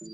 Man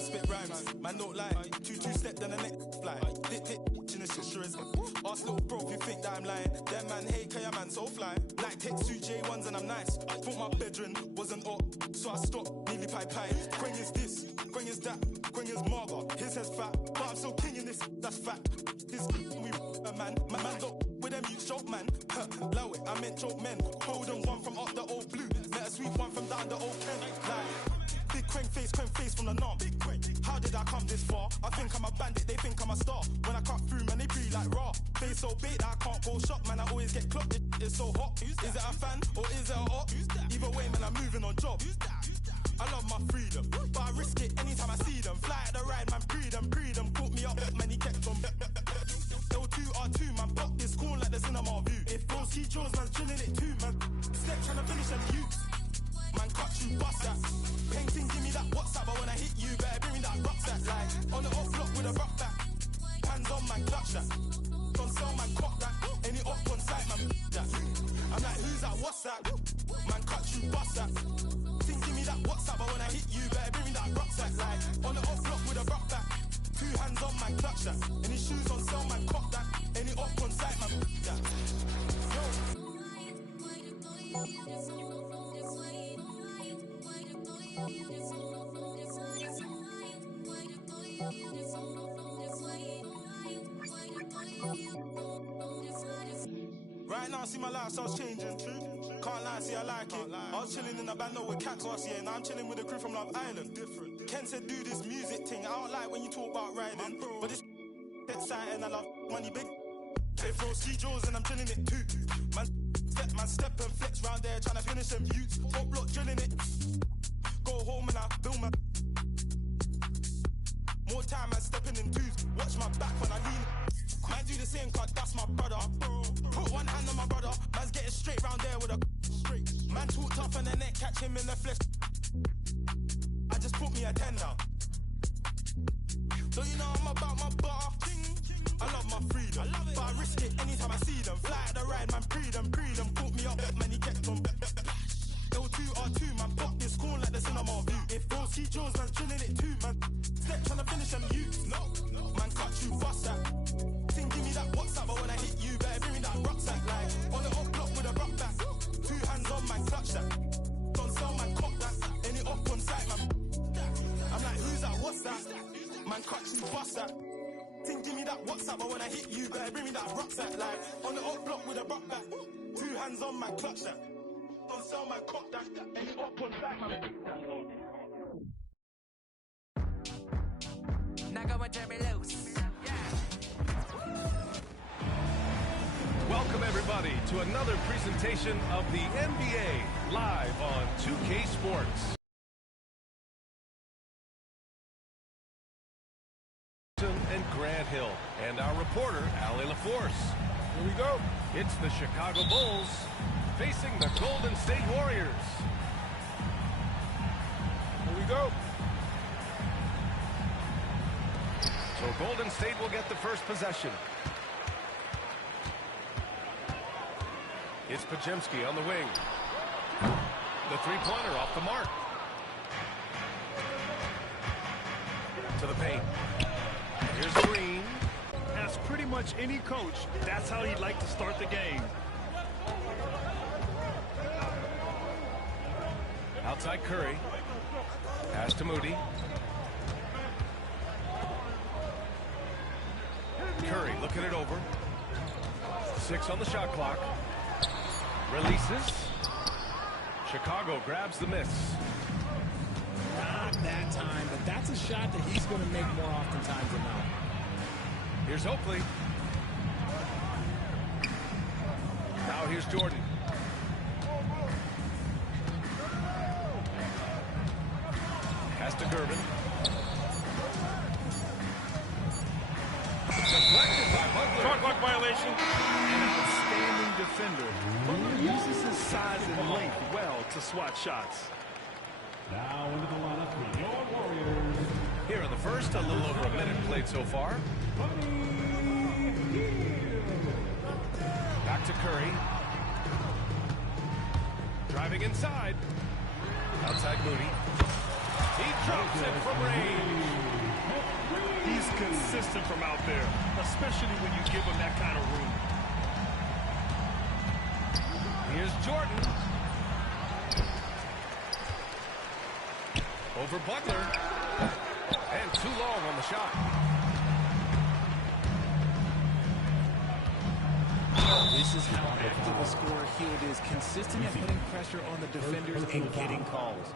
spit rhymes, man don't lie. Two step then the next fly. Dick in the sisters. Ask little bro if you think that I'm lying. Them man hate cause your man so fly. Like text 2 J1s and I'm nice. Thought my bedroom wasn't up, so I stopped. Nearly pie. Quang is this, Quang is that, Quang is Marga. His head's fat, but I'm still king in this. That's fact. This we a man. My man don't with them you joke man. Low it, I meant joke men. Golden one from up the old blue. Met a sweet one from down the old Kent. Like big Quang face from the norm. How did I come this far? I think I'm a bandit, they think I'm a star. When I cut through, man, they breathe like raw. Face so big that I can't go shop, man, I always get clocked. It's so hot. Is it a fan or is it a op? Either way, man, I'm moving on job. I love my freedom, but I risk it anytime I see them. Fly at the ride, man, breed them. Caught me up, man, he kept them. L2R2, man, pop this corn like the cinema view. If bros see Jones, man's drilling it too, man. Step trying to finish them youths. Man, cut you, bust that. Painting, give me that WhatsApp, but when I hit you, better bring me that rucksack. Like, on the off block with a rock back. Hands on, man, clutch that. Don't sell, man, cock that. Any up on site, man, that. I'm like, who's that, what's that? Man, cut you, bust that. Think, give me that WhatsApp, but when I hit you, better bring me that rucksack. Like, on the off block with a rock back. 2 hands on, man, clutch that. Any shoes on sale, man, cock that. Any up on site, man, that. Yo. Right now, see my lifestyle's changing. Can't lie, see I like it. I was chilling in a band with cats last year. Now I'm chilling with a crew from Love Island. Different. Ken said do this music thing. I don't like when you talk about riding, but this exciting. I love money big. They throw ski jaws and I'm drilling it too. Man step and flex round there trying to finish them youths. Top block drilling it. Go home and I film my. More time man stepping in twos. Watch my back when I lean. Man do the same cause that's my brother. Put one hand on my brother. Man's getting straight round there with a straight. Man talk tough and the neck catch him in the flesh. I just put me a 10 down. So you know I'm about my bar. I love my freedom, but I risk it anytime I see them. Fly at the ride, man, breed them. Caught me up, man, he kept them. L2R2, man, pop this corn like the cinema view. If bros see Jones, man's drilling it too, man. Step trying to finish them youths. No, man, cut you, bust that. Think, give me that WhatsApp, but when I hit you, better bring me that rucksack. Like, on the off block with a rock back. 2 hands on, man, clutch that. Don't sell, man, cock that. Any up on site, man. I'm like, who's that, what's that? Man, cut you, bust that. Think, give me that WhatsApp, but when I hit you, better bring me that rucksack. Like, on the off block with a rock back. 2 hands on, man, clutch that. Don't sell, man, cock that. Any up on site, man. Now go and turn me loose. Welcome everybody to another presentation of the NBA live on 2K Sports. And Grant Hill and our reporter Ali LaForce. Here we go. It's the Chicago Bulls facing the Golden State Warriors. Here we go. So Golden State will get the first possession. It's Pajemski on the wing. The three-pointer off the mark. To the paint. Here's Green. As pretty much any coach, that's how he'd like to start the game. Outside Curry. Pass to Moody. Curry looking it over. 6 on the shot clock. Releases. Chicago grabs the miss. Not that time, but that's a shot that he's going to make more oftentimes than not. Here's Oakley. Now here's Jordan. Pass to Gervin. violation. An outstanding defender. Butler uses his size and length well to swat shots. Now into the lineup for your Warriors. Here in the first, a little over a minute played so far. Back to Curry. Driving inside. Outside Moody. He drops it from range. He's consistent from out there, especially when you give him that kind of room. Here's Jordan. Over Butler. And too long on the shot. This is how active a scorer Hield is, consistent at putting pressure on the defenders and getting calls.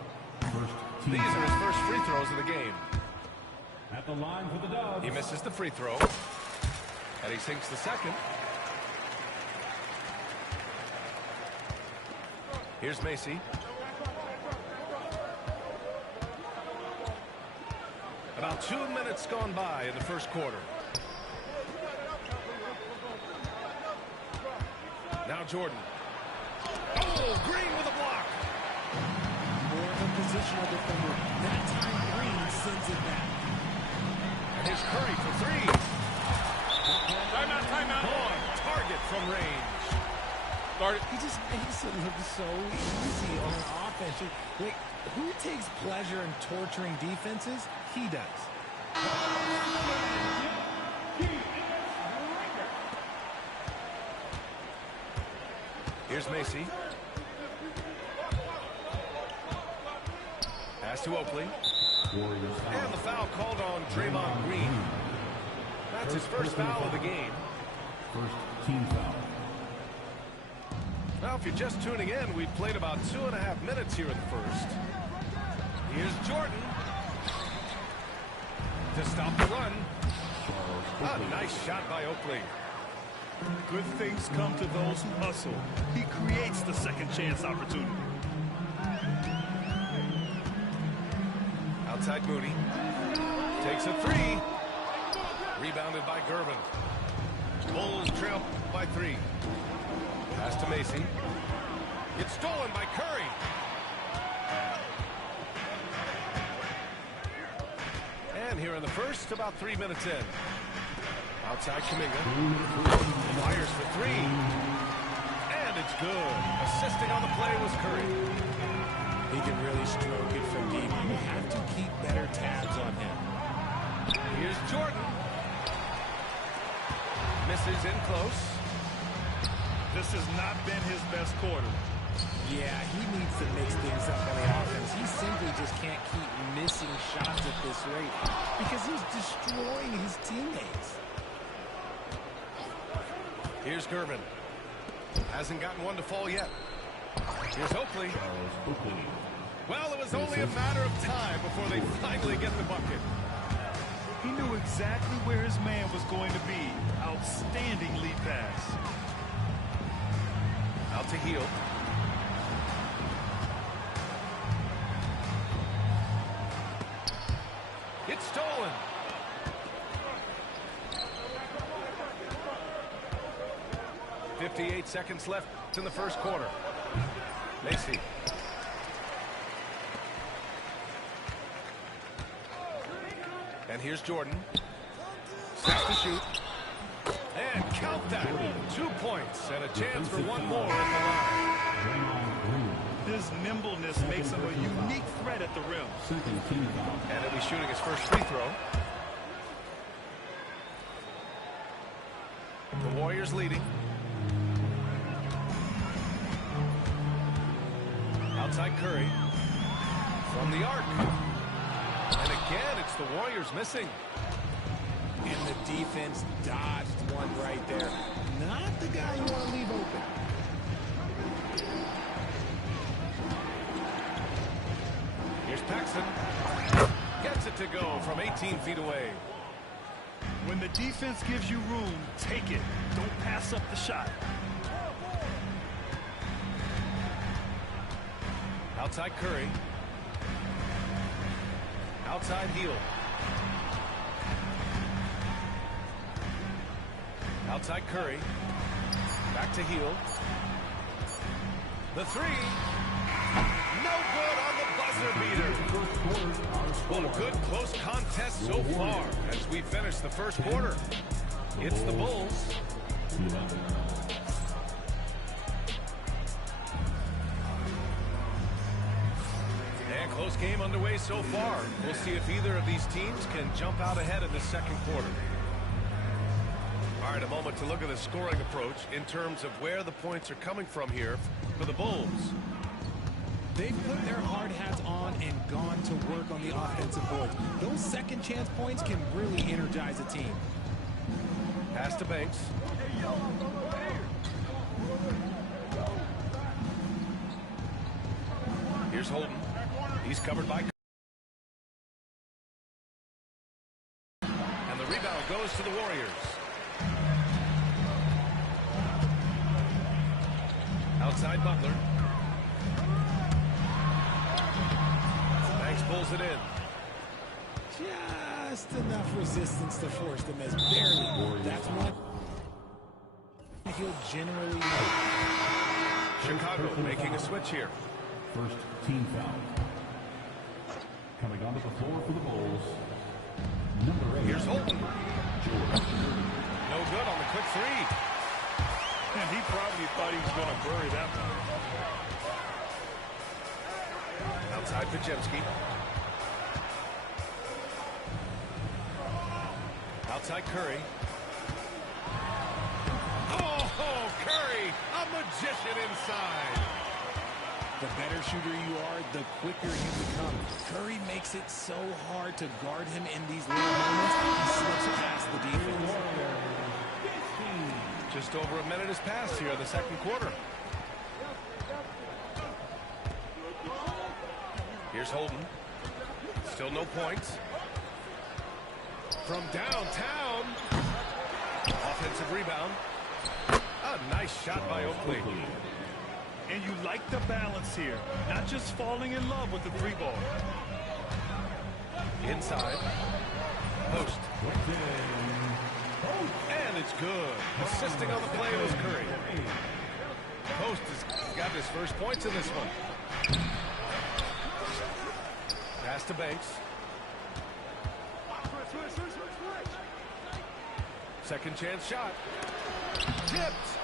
These are his first free throws of the game. At the line for the Dubs. He misses the free throw. And he sinks the second. Here's Macy. About 2 minutes gone by in the first quarter. Now Jordan. Oh, Green with a block. More of a positional defender. That time Green sends it back. And here's Curry for three. Timeout, timeout. On target from range. He just makes it look so easy on offense. Wait, who takes pleasure in torturing defenses? He does. Here's Macy. Pass to Oakley. And the foul called on Draymond Green. That's his first foul of the game. First team foul. Now, if you're just tuning in, we've played about 2.5 minutes here in the first. Here's Jordan. To stop the run. A nice shot by Oakley. Good things come to those who hustle. He creates the second chance opportunity. Outside Moody. Takes a three. Rebounded by Gervin. Bulls trail by 3. Pass to Macy. It's stolen by Curry. And here in the first, about 3 minutes in. Outside Kuminga. Fires for 3. And it's good. Assisting on the play was Curry. He can really stroke it from deep. You have to keep better tabs on him. Here's Jordan. Misses in close. This has not been his best quarter. Yeah, he needs to mix things up on the offense. He simply just can't keep missing shots at this rate because he's destroying his teammates. Here's Gervin. Hasn't gotten one to fall yet. Here's Oakley. Well, it was only a matter of time before they finally get the bucket. He knew exactly where his man was going to be. Outstanding lead pass. Out to Hield. It's stolen. .58 seconds left in the first quarter. Macy. And here's Jordan. 6 to shoot. And count that. 2 points and a chance for one more at the line. His nimbleness makes him a unique threat at the rim. And he'll be shooting his first free throw. The Warriors leading. Outside Curry. From the arc. And again, it's the Warriors missing. And the defense dodged one right there. Not the guy you want to leave open. Here's Paxson. Gets it to go from 18 feet away. When the defense gives you room, take it. Don't pass up the shot. Outside Curry. Outside Hield. Outside Curry. Back to Hield. The three. No good on the buzzer beater. Well, a good close contest so far as we finish the first quarter. It's the Bulls. And close game underway so far. We'll see if either of these teams can jump out ahead in the second quarter. All right, a moment to look at the scoring approach in terms of where the points are coming from here for the Bulls. They've put their hard hats on and gone to work on the offensive boards. Those second chance points can really energize a team. Pass to Banks. Here's Holden. He's covered by... And the rebound goes to the Warriors. Outside Butler. Banks pulls it in. Just enough resistance to force them as barely. That's what he'll generally make. Chicago making a switch here. First team foul. Coming onto the floor for the Bulls. Number 8. Here's Holden. No good on the quick three. And he probably thought he was going to bury that one. Outside Ps5. Outside Curry. Oh, Curry, a magician inside. The better shooter you are, the quicker you become. Curry makes it so hard to guard him in these little moments. He slips past the defense. Just over a minute has passed here in the second quarter. Here's Holden. Still no points. From downtown. Offensive rebound. A nice shot by Oakley. And you like the balance here. Not just falling in love with the three ball. Inside. Post. And it's good. Assisting on the play was Curry. Post has got his first points in this one. Pass to Banks. Second chance shot. Tipped.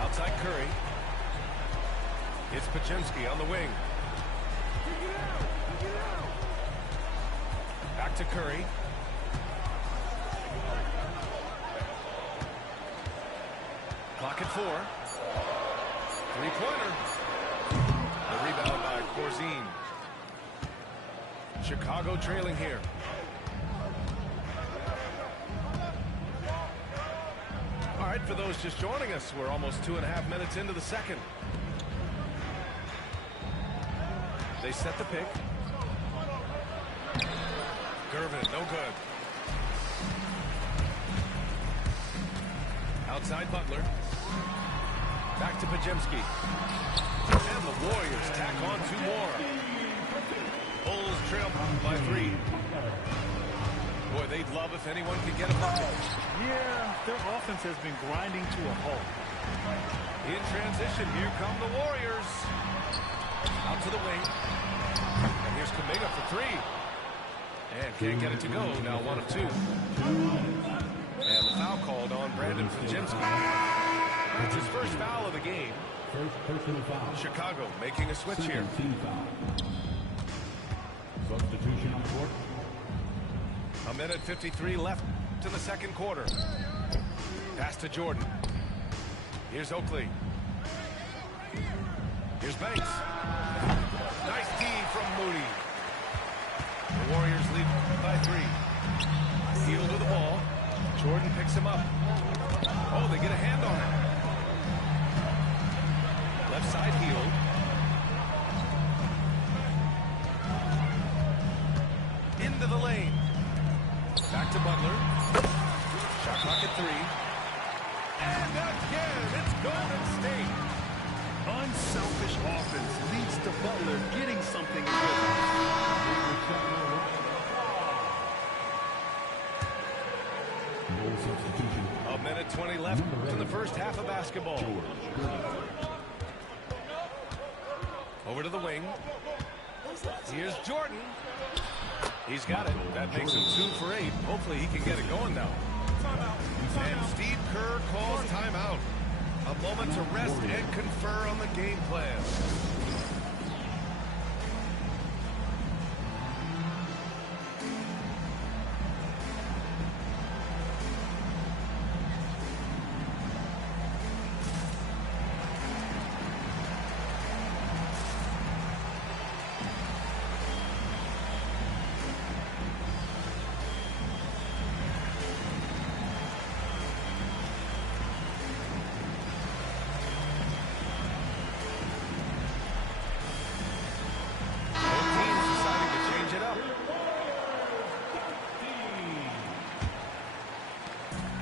Outside Curry. It's Ps5 on the wing. Back to Curry. Clock at 4. Three-pointer. The rebound by Corzine. Chicago trailing here. All right, for those just joining us, we're almost 2.5 minutes into the second. They set the pick. Gervin, no good. Outside Butler. Back to Ps5. And the Warriors tack on 2 more. Bulls trail by 3. Boy, they'd love if anyone could get a bucket. Yeah, their offense has been grinding to a halt. In transition, here come the Warriors. Out to the wing. And here's Kuminga for 3. And can't get it to go. Now 1 of 2. And the foul called on Brandon Ps5. It's his first foul of the game. First personal foul. Chicago making a switch here. Team foul. Substitution on the court. 1:53 left to the second quarter. Pass to Jordan. Here's Oakley. Here's Banks. Nice D from Moody. The Warriors lead by 3. Hield with the ball. Jordan picks him up. Oh, they get a hand on it. Left side Hield. Into the lane. Back to Butler. Shot clock at 3. And again, it's Golden State. Unselfish offense leads to Butler getting something good. Goal substitution. A minute 20 left in the first half of basketball. Over to the wing. Here's Jordan. He's got it. That makes him 2 for 8. Hopefully he can get it going now. And Steve Kerr calls timeout. A moment to rest and confer on the game plan.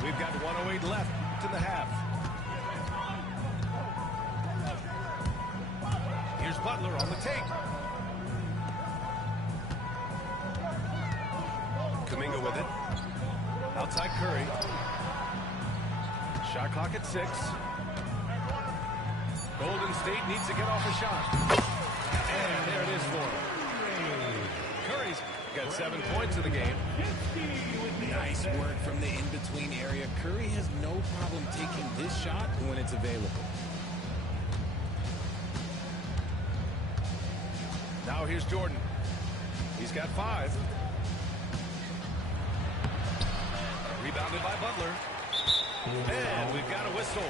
We've got 1:08 left in the half. Here's Butler on the take. Kuminga with it. Outside Curry. Shot clock at 6. Golden State needs to get off a shot. And there it is for him. Curry's got 7 points in the game. Nice work from the in-between area. Curry has no problem taking this shot when it's available. Now here's Jordan. He's got 5. Rebounded by Butler. And we've got a whistle.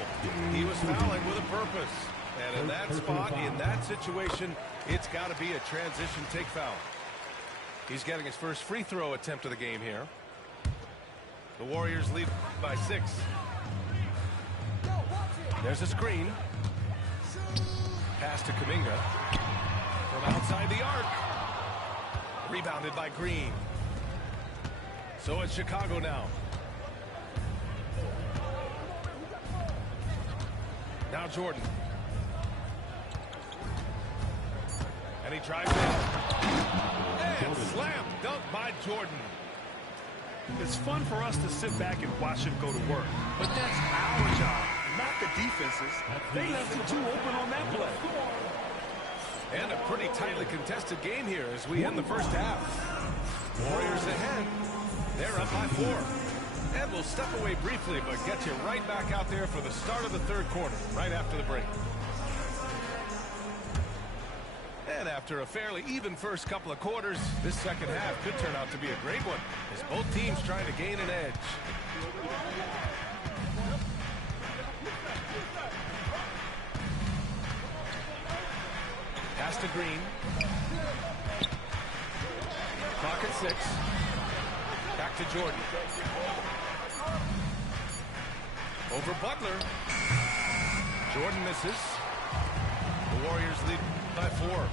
He was fouling with a purpose. And in that spot, in that situation, it's got to be a transition take foul. He's getting his first free throw attempt of the game here. The Warriors lead by 6. There's a screen. Pass to Kuminga. From outside the arc. Rebounded by Green. So it's Chicago now. Now Jordan. And he drives in. And slam dunk by Jordan. It's fun for us to sit back and watch him go to work. But that's our job, not the defense's. They left him too open on that play. And a pretty tightly contested game here as we end the first half. Warriors ahead. They're up by 4. And we'll step away briefly, but get you right back out there for the start of the third quarter, right after the break. And after a fairly even first couple of quarters, this second half could turn out to be a great one, as both teams trying to gain an edge. Pass to Green. Clock at 6. Back to Jordan. Over Butler. Jordan misses. The Warriors lead by 4.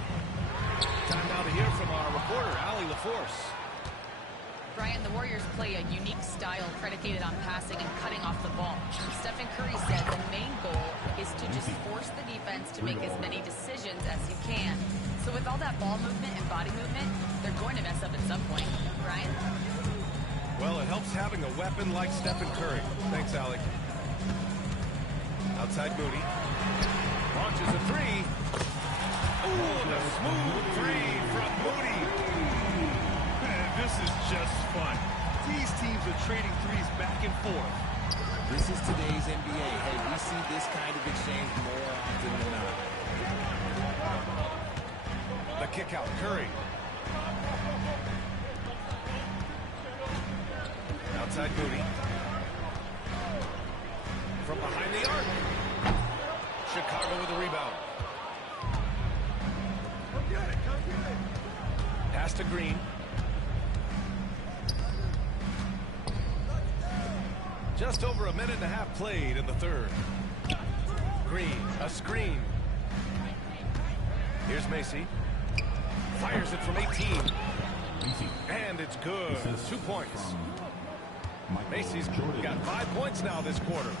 Time now to hear from our reporter, Allie LaForce. Brian, the Warriors play a unique style predicated on passing and cutting off the ball. Stephen Curry said the main goal is to just force the defense to make as many decisions as he can. So with all that ball movement and body movement, they're going to mess up at some point. Brian? Well, it helps having a weapon like Stephen Curry. Thanks, Allie. Outside Moody. Launches a 3. Ooh, and a smooth 3 from Moody. Man, this is just fun. These teams are trading threes back and forth. This is today's NBA. Hey, we see this kind of exchange more often than not. The kick out, Curry. Outside Moody. From behind the arc. Chicago with the rebound. Pass to Green. Just over a minute and a half played in the third. Green, a screen. Here's Macy. Fires it from 18. And it's good. 2 points. Macy's got 5 points now this quarter.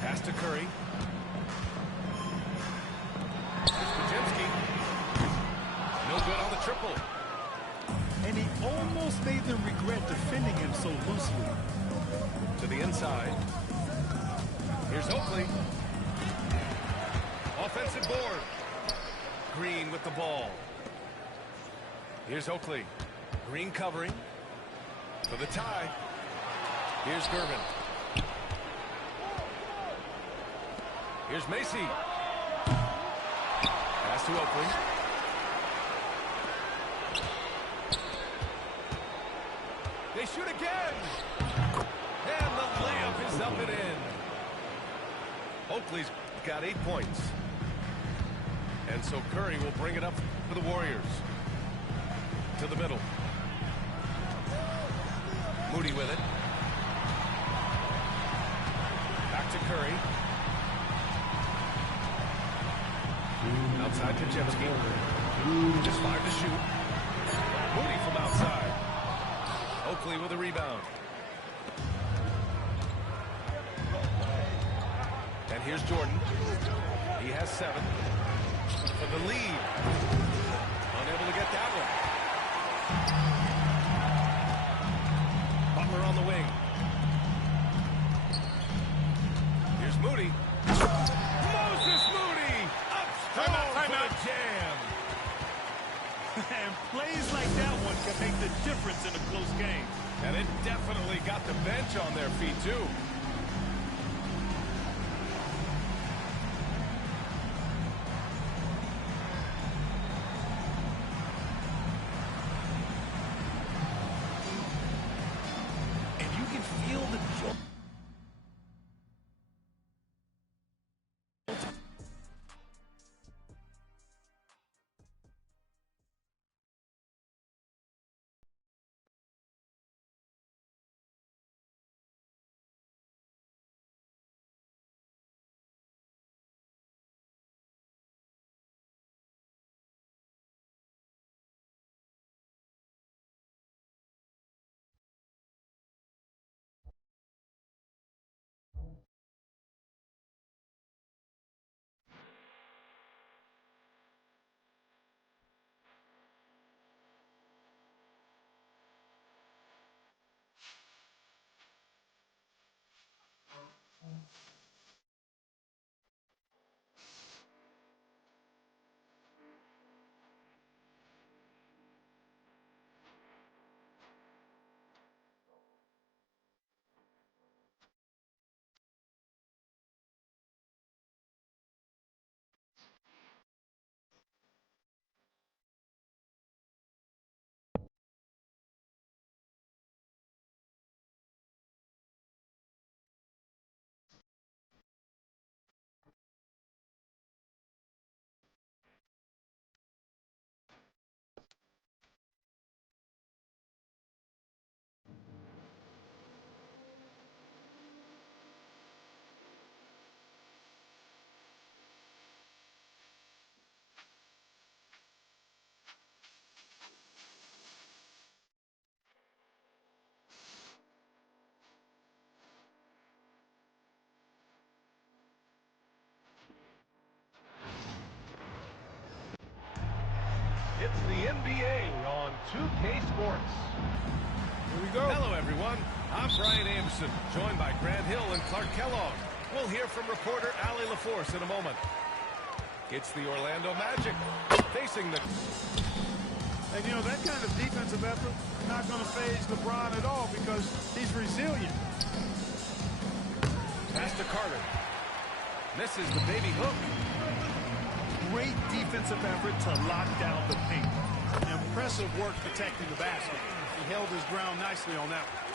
Pass to Curry. No good on the triple. And he almost made them inside. Here's Oakley. Offensive board. Green with the ball. Here's Oakley. Green covering for the tie. Here's Gervin. Here's Macy. Pass to Oakley. They shoot again. And the layup is up and in. Oakley's got 8 points. And so Curry will bring it up for the Warriors. To the middle. Moody with it. Back to Curry. Outside to Jemski. Just 5 to shoot. Moody from outside. Oakley with a rebound. And here's Jordan. He has 7. For the lead. Unable to get that one. Butler on the wing. Here's Moody. Moses Moody! Up strong for the jam. And plays like that one can make the difference in a close game. And it definitely got the bench on their feet, too. And you can feel the joy. It's the NBA on 2K Sports. Here we go. Hello, everyone. I'm Brian Anderson, joined by Grant Hill and Clark Kellogg. We'll hear from reporter Allie LaForce in a moment. It's the Orlando Magic facing the... And, you know, that kind of defensive effort not going to faze LeBron at all because he's resilient. Pass to Carter. Misses the baby hook. Great defensive effort to lock down the paint. Impressive work protecting the basket. He held his ground nicely on that one.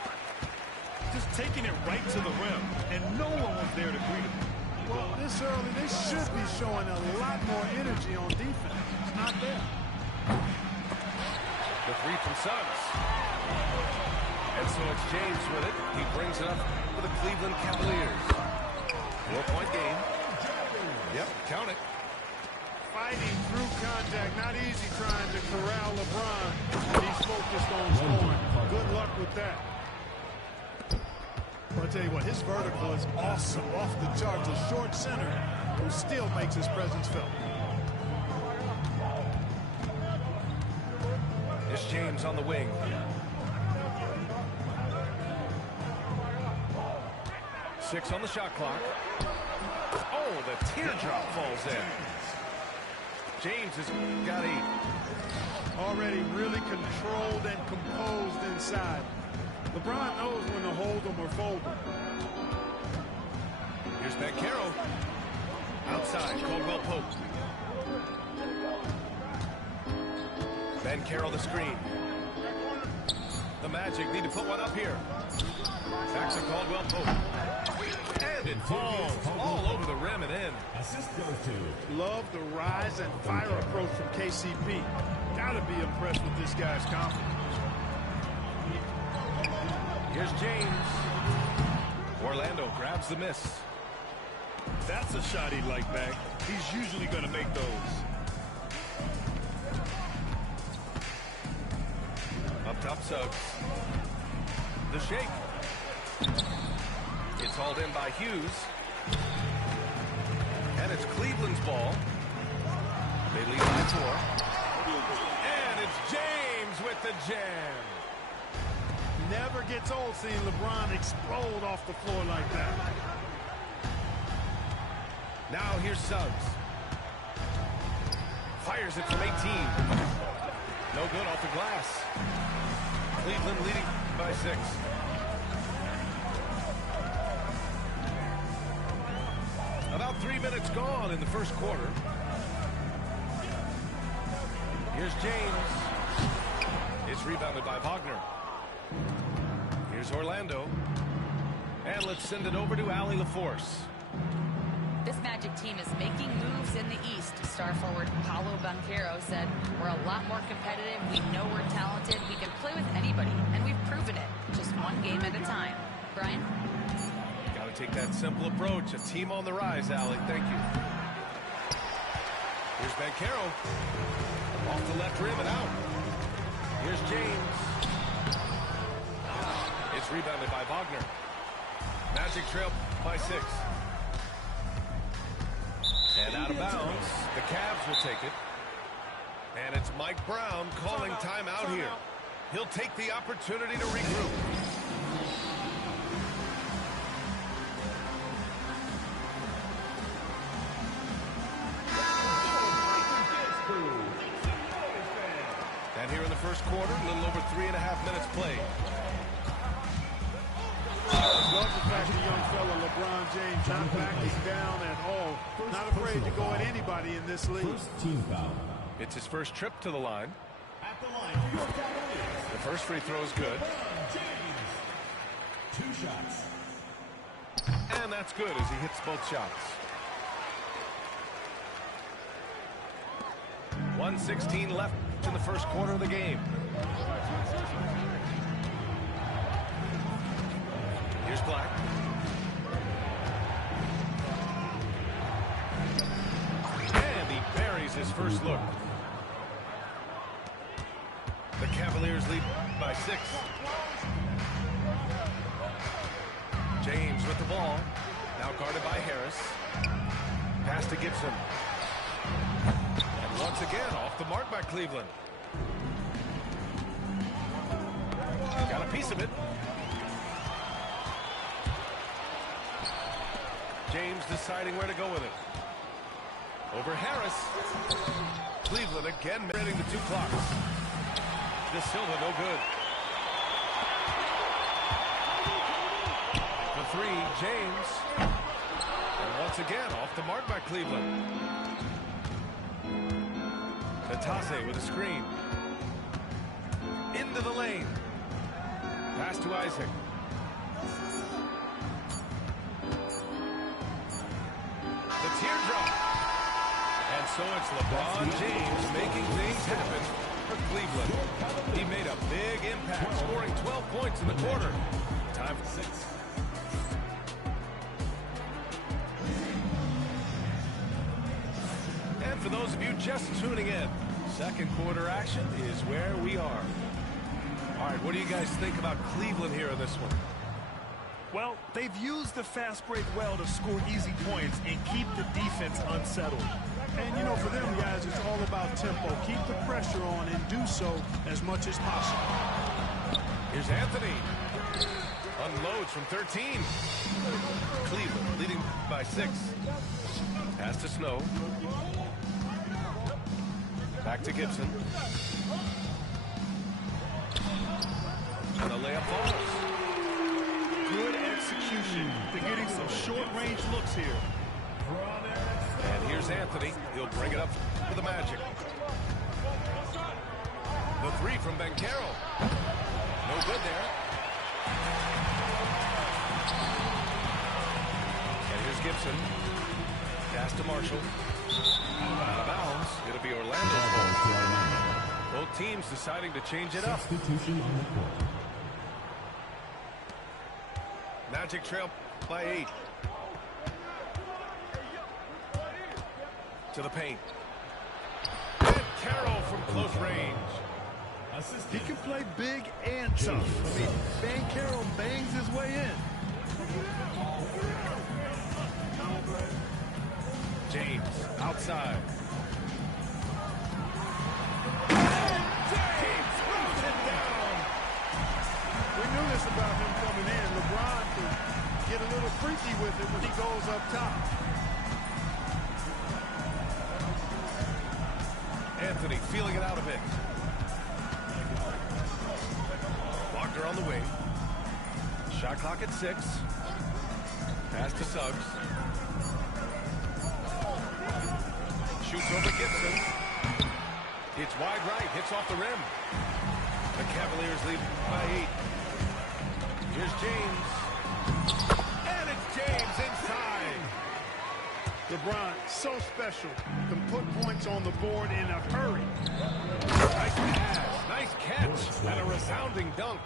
Just taking it right to the rim, and no one was there to greet him. Well, this early, they should be showing a lot more energy on defense. It's not there. The 3 from Suggs. And so it's James with it. He brings it up for the Cleveland Cavaliers. 4-point game. Yep, count it. Fighting through contact, not easy trying to corral LeBron. He's focused on scoring. Good luck with that. Well, I'll tell you what, his vertical is awesome, off the charts. A short center who still makes his presence felt. It's James on the wing. 6 on the shot clock. Oh, the teardrop falls in. James has got 8. Already really controlled and composed inside. LeBron knows when to hold them or fold them. Here's Banchero. Outside, Caldwell Pope. Banchero the screen. The Magic need to put one up here. Back to Caldwell Pope. And it falls all over the rim and in. Assist goes to. Love the rise and fire approach from KCP. Gotta be impressed with this guy's confidence. Here's James. Orlando grabs the miss. That's a shot he'd like back. He's usually going to make those. Up top, Suggs. The shake. It's hauled in by Hughes. And it's Cleveland's ball. They lead by 4. And it's James with the jam. Never gets old seeing LeBron explode off the floor like that. Now here's Suggs. Fires it from 18. No good off the glass. Cleveland leading by 6. About 3 minutes gone in the first quarter. Here's James. It's rebounded by Wagner. Here's Orlando. And let's send it over to Allie LaForce. This Magic team is making moves in the East. Star forward Paolo Banchero said, "We're a lot more competitive. We know we're talented. We can play with anybody, and we've proven it. Just one game at a time." Brian? Got to take that simple approach. A team on the rise, Allie. Thank you. Here's Banchero. Off the left rim and out. Here's James. It's rebounded by Wagner. Magic trail by 6. And out of bounds. The Cavs will take it. And it's Mike Brown calling timeout here. He'll take the opportunity to regroup. And here in the first quarter, a little over 3.5 minutes played. Love the fact the young fella LeBron James not backing down at all. Not afraid to go at anybody in this league. Team foul. It's his first trip to the line. At the line for your Cavaliers. The first free throw is good. James. 2 shots. And that's good as he hits both shots. 1:16 left in the first quarter of the game. Here's Black. And he buries his first look. The Cavaliers lead by 6. James with the ball. Now guarded by Harris. Pass to Gibson. And once again, off the mark by Cleveland. Got a piece of it. James deciding where to go with it. Over Harris. Cleveland again manning the 2 clocks. De Silva no good. The 3, James. And once again off the mark by Cleveland. Natase with a screen. Into the lane. Pass to Isaac. The teardrop. And so it's LeBron James making things happen for Cleveland. He made a big impact, scoring 12 points in the quarter. Time for 6. And for those of you just tuning in, second quarter action is where we are. All right, what do you guys think about Cleveland here in this one? Well, they've used the fast break well to score easy points and keep the defense unsettled. And, you know, for them guys, it's all about tempo. Keep the pressure on and do so as much as possible. Here's Anthony. unloads from 13. Cleveland leading by 6. Pass to Snow. Back to Gibson. And the layup falls. Good execution. They're getting some short-range looks here. And here's Anthony. He'll bring it up for the Magic. The 3 from Banchero. No good there. And here's Gibson. Pass to Marshall. Out of bounds. It'll be Orlando's ball. Both teams deciding to change it up. Substitution on the court. Magic trail by 8. To the paint. And Carroll from close range. He can play big and tough. I mean, Banchero bangs his way in. James outside. James throws it down. We knew this about him coming in. LeBron can get a little freaky with it when he goes up top. Anthony feeling it out a bit. Wagner on the wing. Shot clock at 6. Pass to Suggs. Shoots over Gibson. It's wide right. Hits off the rim. The Cavaliers lead by 8. Here's James. And it's James inside. LeBron, so special. Can put points on the board in a hurry. Nice pass. Nice catch. And a resounding dunk.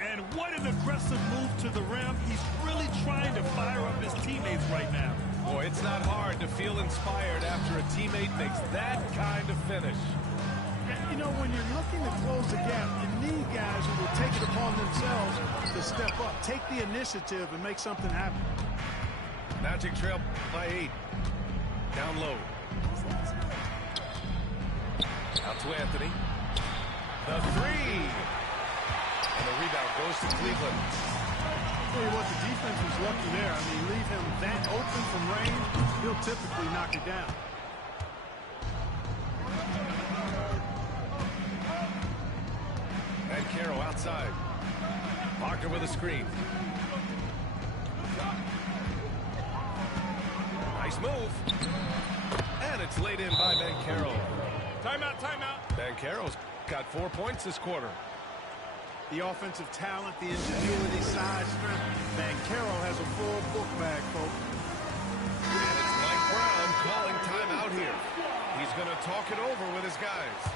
And what an aggressive move to the rim. He's really trying to fire up his teammates right now. Boy, it's not hard to feel inspired after a teammate makes that kind of finish. You know, when you're looking to close the gap, you need guys who will take it upon themselves to step up, take the initiative, and make something happen. Magic trail by 8. Down low. Out to Anthony. The 3. And the rebound goes to Cleveland. I'll tell you what, the defense was lucky there. I mean, leave him that open from range, he'll typically knock it down. And Carroll outside. Wagner with a screen. Nice move. And it's laid in by Banchero. Timeout, timeout. Banchero's got 4 points this quarter. The offensive talent, the ingenuity, size, strength. Banchero has a full book bag, folks. And it's Mike Brown calling timeout here. He's going to talk it over with his guys.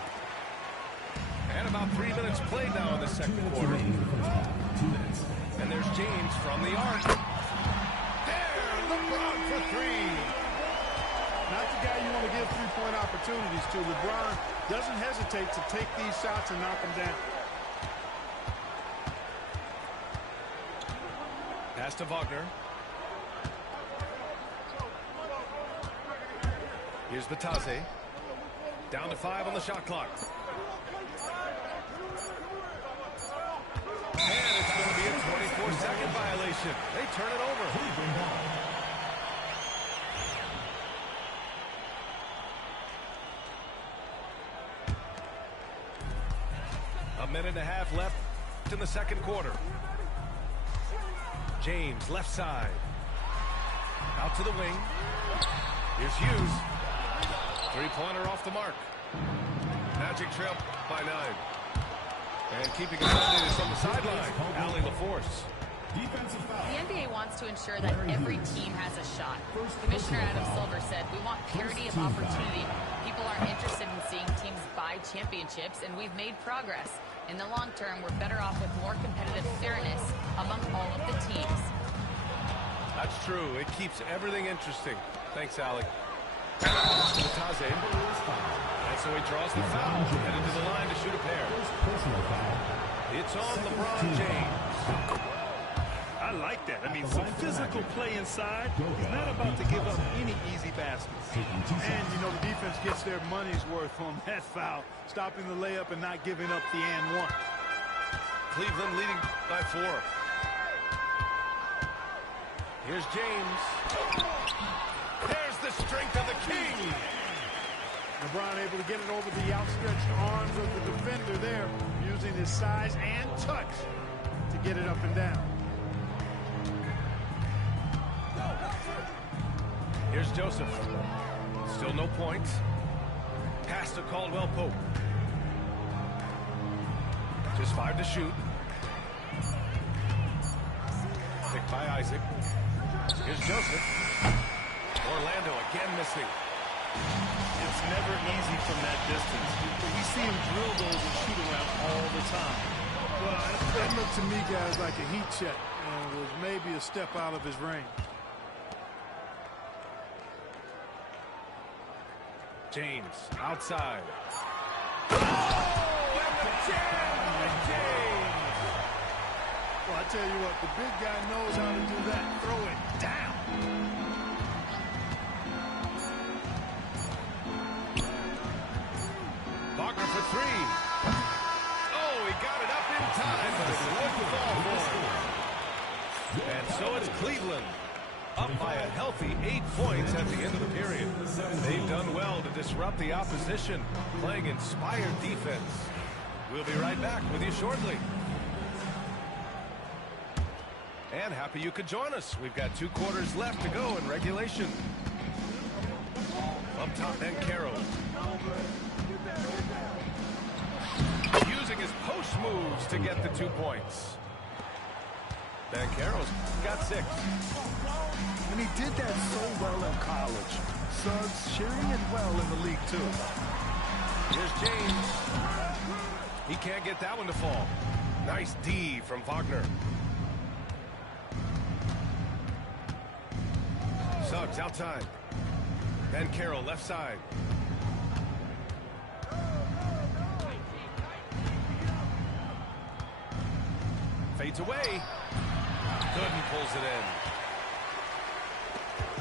And about 3 minutes played now in the second quarter. And there's James from the arc. There, LeBron for 3. Not the guy you want to give three-point opportunities to. LeBron doesn't hesitate to take these shots and knock them down. Pass to Wagner. Here's Batase. Down to 5 on the shot clock. And it's going to be a 24-second violation. They turn it over. A minute and a half left in the second quarter. James, left side. Out to the wing. Here's Hughes. Three-pointer off the mark. Magic trail by 9. And keeping it updated from the sideline, Allie LaForce. The NBA wants to ensure that every team has a shot. Commissioner Adam Silver said, "We want parity of opportunity. People are interested in seeing teams buy championships, and we've made progress. In the long term, we're better off with more competitive fairness among all of the teams." That's true. It keeps everything interesting. Thanks, Allie. Batase. And so he draws the foul. Headed to the line to shoot a pair. It's on LeBron James. I like that. I mean, some physical play inside. He's not about to give up any easy baskets. And, you know, the defense gets their money's worth on that foul, stopping the layup and not giving up the and one. Cleveland leading by 4. Here's James. There's the strength of the king. LeBron able to get it over the outstretched arms of the defender there, using his size and touch to get it up and down. Here's Joseph. Still no points. Pass to Caldwell Pope. Just 5 to shoot. Picked by Isaac. Here's Joseph. Orlando again missing. It's never easy from that distance. We see him drill those and shoot around all the time. Well, that looked to me, guys, like a heat check and was maybe a step out of his range. James outside. Oh, and the jam by James. Well, I tell you what, the big guy knows how to do that. Throw it down. Wagner for 3. Oh, he got it up in time, but it wouldn't fall for him. And so it's Cleveland, up by a healthy 8 points at the end of the period. They've done well to disrupt the opposition, playing inspired defense. We'll be right back with you shortly. And happy you could join us. We've got 2 quarters left to go in regulation. Up top, then Carroll. Using his post moves to get the 2 points. Then Carroll's got 6. And he did that so well in college. Suggs sharing it well in the league, too. Here's James. He can't get that one to fall. Nice D from Wagner. Suggs outside. Then Carroll left side. Fades away. Gooden pulls it in.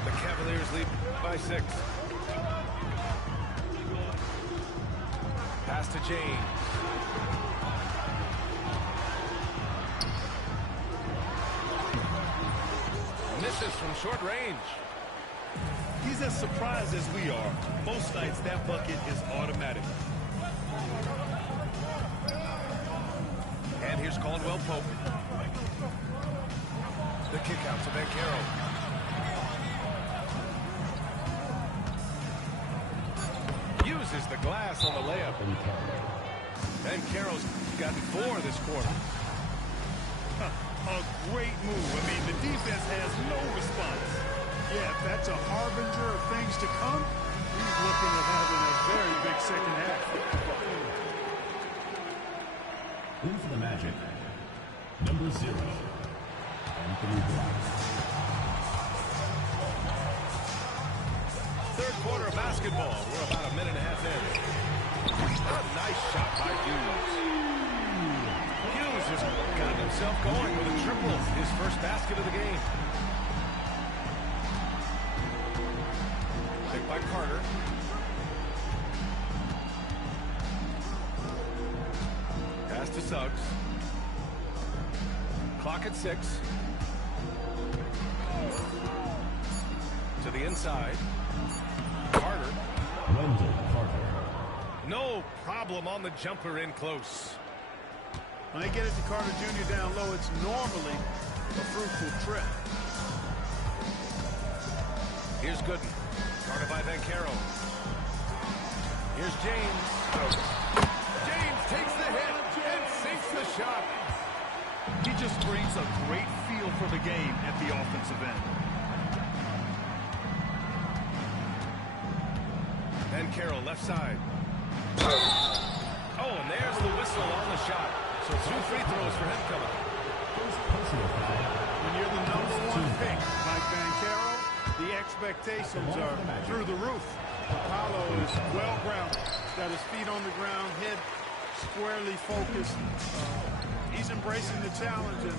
The Cavaliers lead by 6. Pass to James. Misses from short range. He's as surprised as we are. Most nights that bucket is automatic. And here's Caldwell Pope. The kick out to Banchero. Uses the glass on the layup. Banchero's gotten 4 this quarter. A great move. I mean, the defense has no response. Yeah, if that's a harbinger of things to come, he's looking at having a very big second half. In for the Magic, number 0, Anthony Black. Third quarter of basketball. We're about a minute and a half in. A nice shot by Hughes. Hughes has gotten himself going with a triple. His first basket of the game. Picked by Carter. Pass to Suggs. Clock at 6. To the inside. Carter. Wendell Carter. No problem on the jumper in close. When they get it to Carter Jr. down low, it's normally a fruitful trip. Here's Gooden. Carter by Banchero. Here's James. James takes the hit and sinks the shot. He just brings a great feel for the game at the offensive end. Banchero left side. Oh, and there's the whistle on the shot. So 2 free throws for him coming. When you're the #1 pick, like Banchero, the expectations are through the roof. Apollo is well-grounded. Got his feet on the ground, head squarely focused. He's embracing the challenge and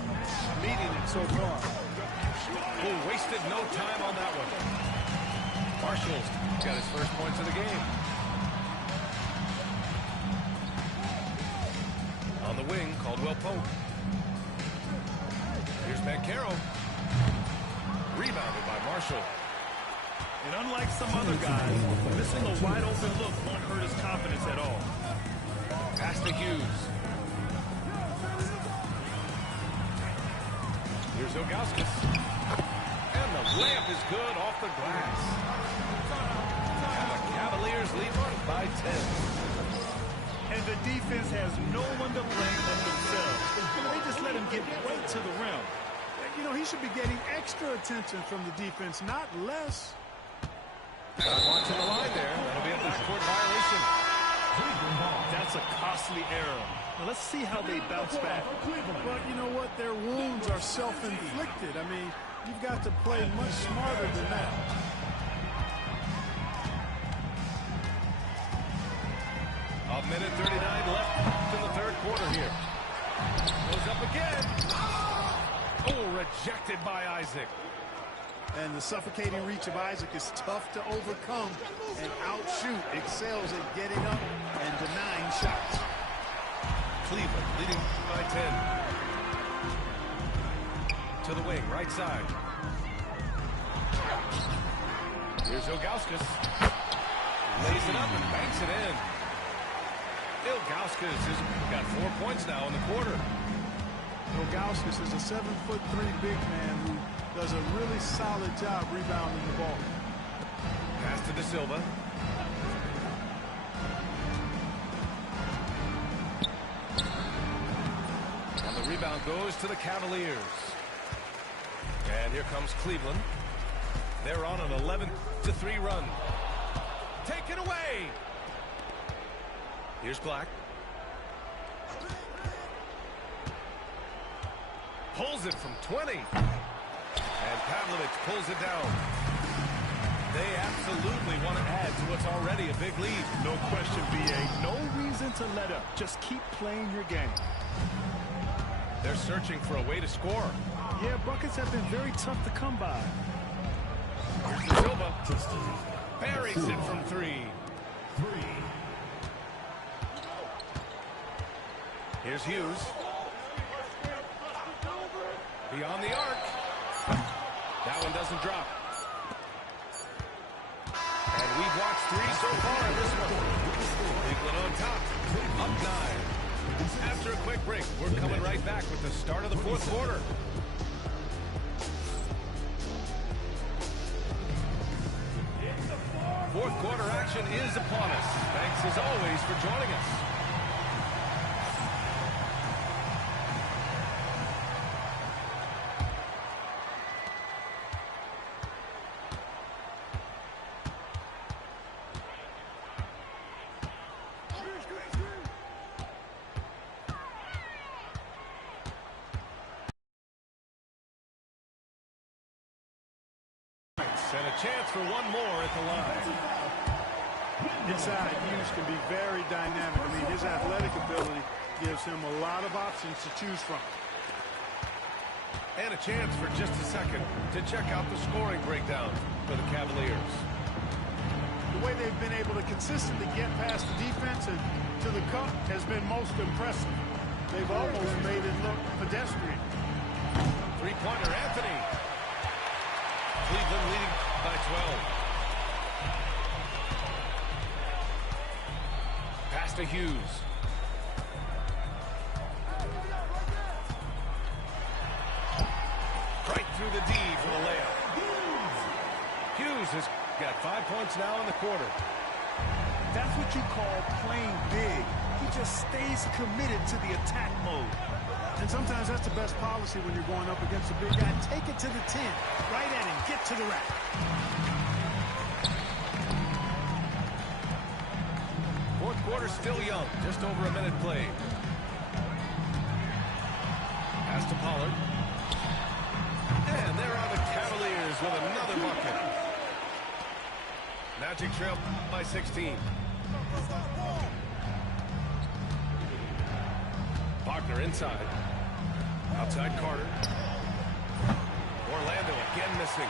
meeting it so far. Oh, wasted no time on that one. Marshall's got his first points of the game. A On the wing, Caldwell Pope. Here's Bancaro. Rebounded by Marshall. And unlike some other guys, missing a wide open look won't hurt his confidence at all. Pass to Hughes. Here's Ilgauskas. And the layup is good off the glass. And the Cavaliers lead one by 10. And the defense has no one to blame but themselves. They just let him get right to the rim. You know, he should be getting extra attention from the defense, not less. Not watching the line there. That'll be a backcourt violation. That's a costly error. Now let's see how they bounce back. But you know what? Their wounds are self-inflicted. I mean, you've got to play much smarter than that. A minute 39 left in the third quarter here. Goes up again. Oh, rejected by Isaac. And the suffocating reach of Isaac is tough to overcome, and outshoot excels at getting up and denying shots. Cleveland leading by 10. To the wing, right side. Here's Ilgauskas. Lays it up and banks it in. Ilgauskas has got 4 points now in the quarter. Ilgauskas is a 7'3" big man who does a really solid job rebounding the ball. Pass to De Silva. And the rebound goes to the Cavaliers. And here comes Cleveland. They're on an 11-3 run. Taken away. Here's Black. Pulls it from 20. And Pavlovich pulls it down. They absolutely want to add to what's already a big lead. No question, B.A. No reason to let up. Just keep playing your game. They're searching for a way to score. Yeah, buckets have been very tough to come by. Here's De Silva. Buries it from 3. Here's Hughes. Beyond the arc. That one doesn't drop. And we've watched 3 so far in this one. Cleveland on top. Up 9. After a quick break, we're coming right back with the start of the fourth quarter. Fourth quarter action is upon us. Thanks as always for joining us. And a chance for one more at the line. Inside, Hughes can be very dynamic. I mean, his athletic ability gives him a lot of options to choose from. And a chance for just a second to check out the scoring breakdown for the Cavaliers. The way they've been able to consistently get past the defense and to the cup has been most impressive. They've almost made it look pedestrian. Three-pointer, Anthony. Cleveland leading by 12. Pass to Hughes. Right through the D for the layup. Hughes has got 5 points now in the quarter. That's what you call playing big. He just stays committed to the attack mode. And sometimes that's the best policy when you're going up against a big guy. Take it to the 10. Right at him. Get to the rack. Fourth quarter still young. Just over a minute played. Pass to Pollard. And there are the Cavaliers with another bucket. Magic trail by 16. Wagner inside. Outside Carter. Orlando again missing.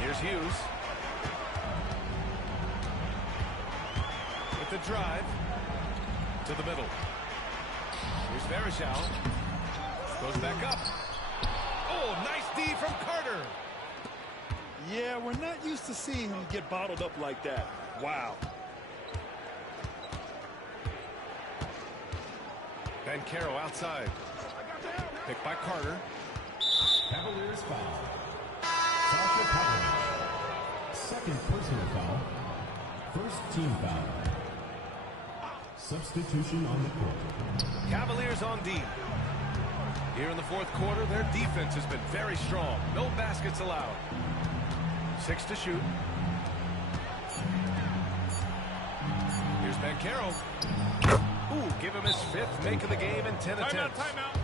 Here's Hughes. With the drive. To the middle. Here's Varejao. Goes back up. Oh, nice D from Carter. Yeah, we're not used to seeing him get bottled up like that. Wow. Banchero outside. Picked by Carter. Cavaliers foul. Sasha Cavalier. Second personal foul. First team foul. Substitution on the court. Cavaliers on D. Here in the fourth quarter, their defense has been very strong. No baskets allowed. 6 to shoot. Here's Banchero. Ooh, give him his 5th make of the game in 10 attempts. Timeout.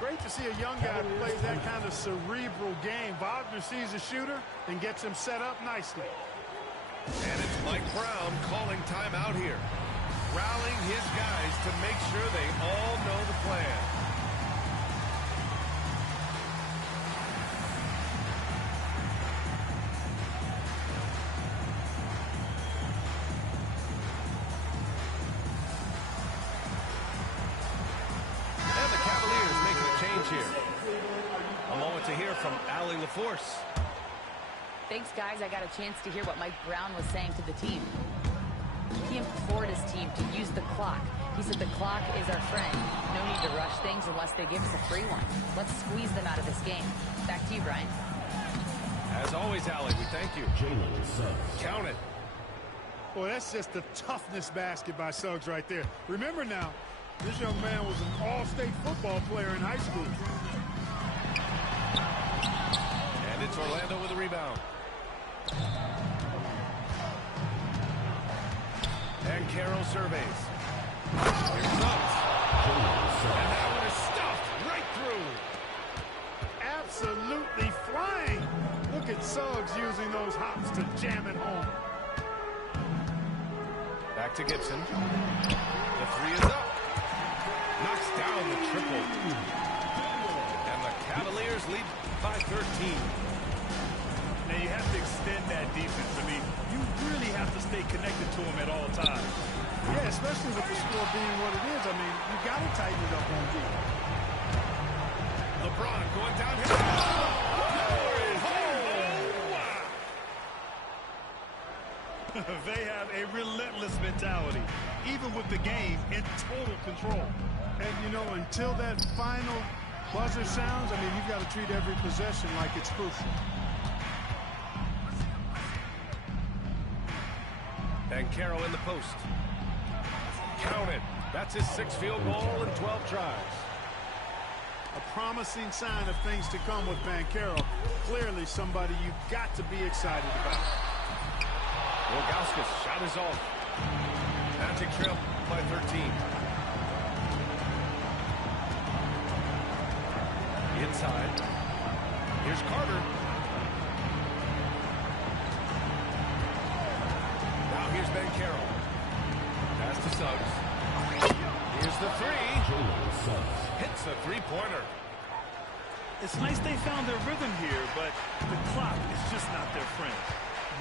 Great to see a young guy play that kind of cerebral game. Wagner sees a shooter and gets him set up nicely. And it's Mike Brown calling timeout here. Rallying his guys to make sure they all know the plan. And the Cavaliers making a change here. A moment to hear from Allie LaForce. Thanks, guys. I got a chance to hear what Mike Brown was saying to the team. He implored his team to use the clock. He said the clock is our friend. No need to rush things unless they give us a free one. Let's squeeze them out of this game. Back to you, Brian. As always, Allie, we thank you. Jalen Suggs. Count it. Boy, that's just the toughness basket by Suggs right there. Remember now, this young man was an all-state football player in high school. And it's Orlando with a rebound. And Carroll surveys. Here's Suggs. And that one is stuffed right through. Absolutely flying. Look at Suggs using those hops to jam it home. Back to Gibson. The 3 is up. Knocks down the triple. And the Cavaliers lead by 13. Now you have to extend that defense. I mean, you really have to stay connected to them at all times. Yeah, especially with the score being what it is. I mean, you got to tighten it up on D. LeBron going down here. They have a relentless mentality, even with the game in total control. And, you know, until that final buzzer sounds, I mean, you've got to treat every possession like it's crucial. Banchero in the post. Counted. That's his 6th field goal in 12 tries. A promising sign of things to come with Banchero. Clearly somebody you've got to be excited about. Ilgauskas shot is off. Magic trail by 13. Inside. Here's Carter. Now here's Banchero. Pass to Suggs. Here's the 3. Hits a 3-pointer. It's nice they found their rhythm here, but the clock is just not their friend.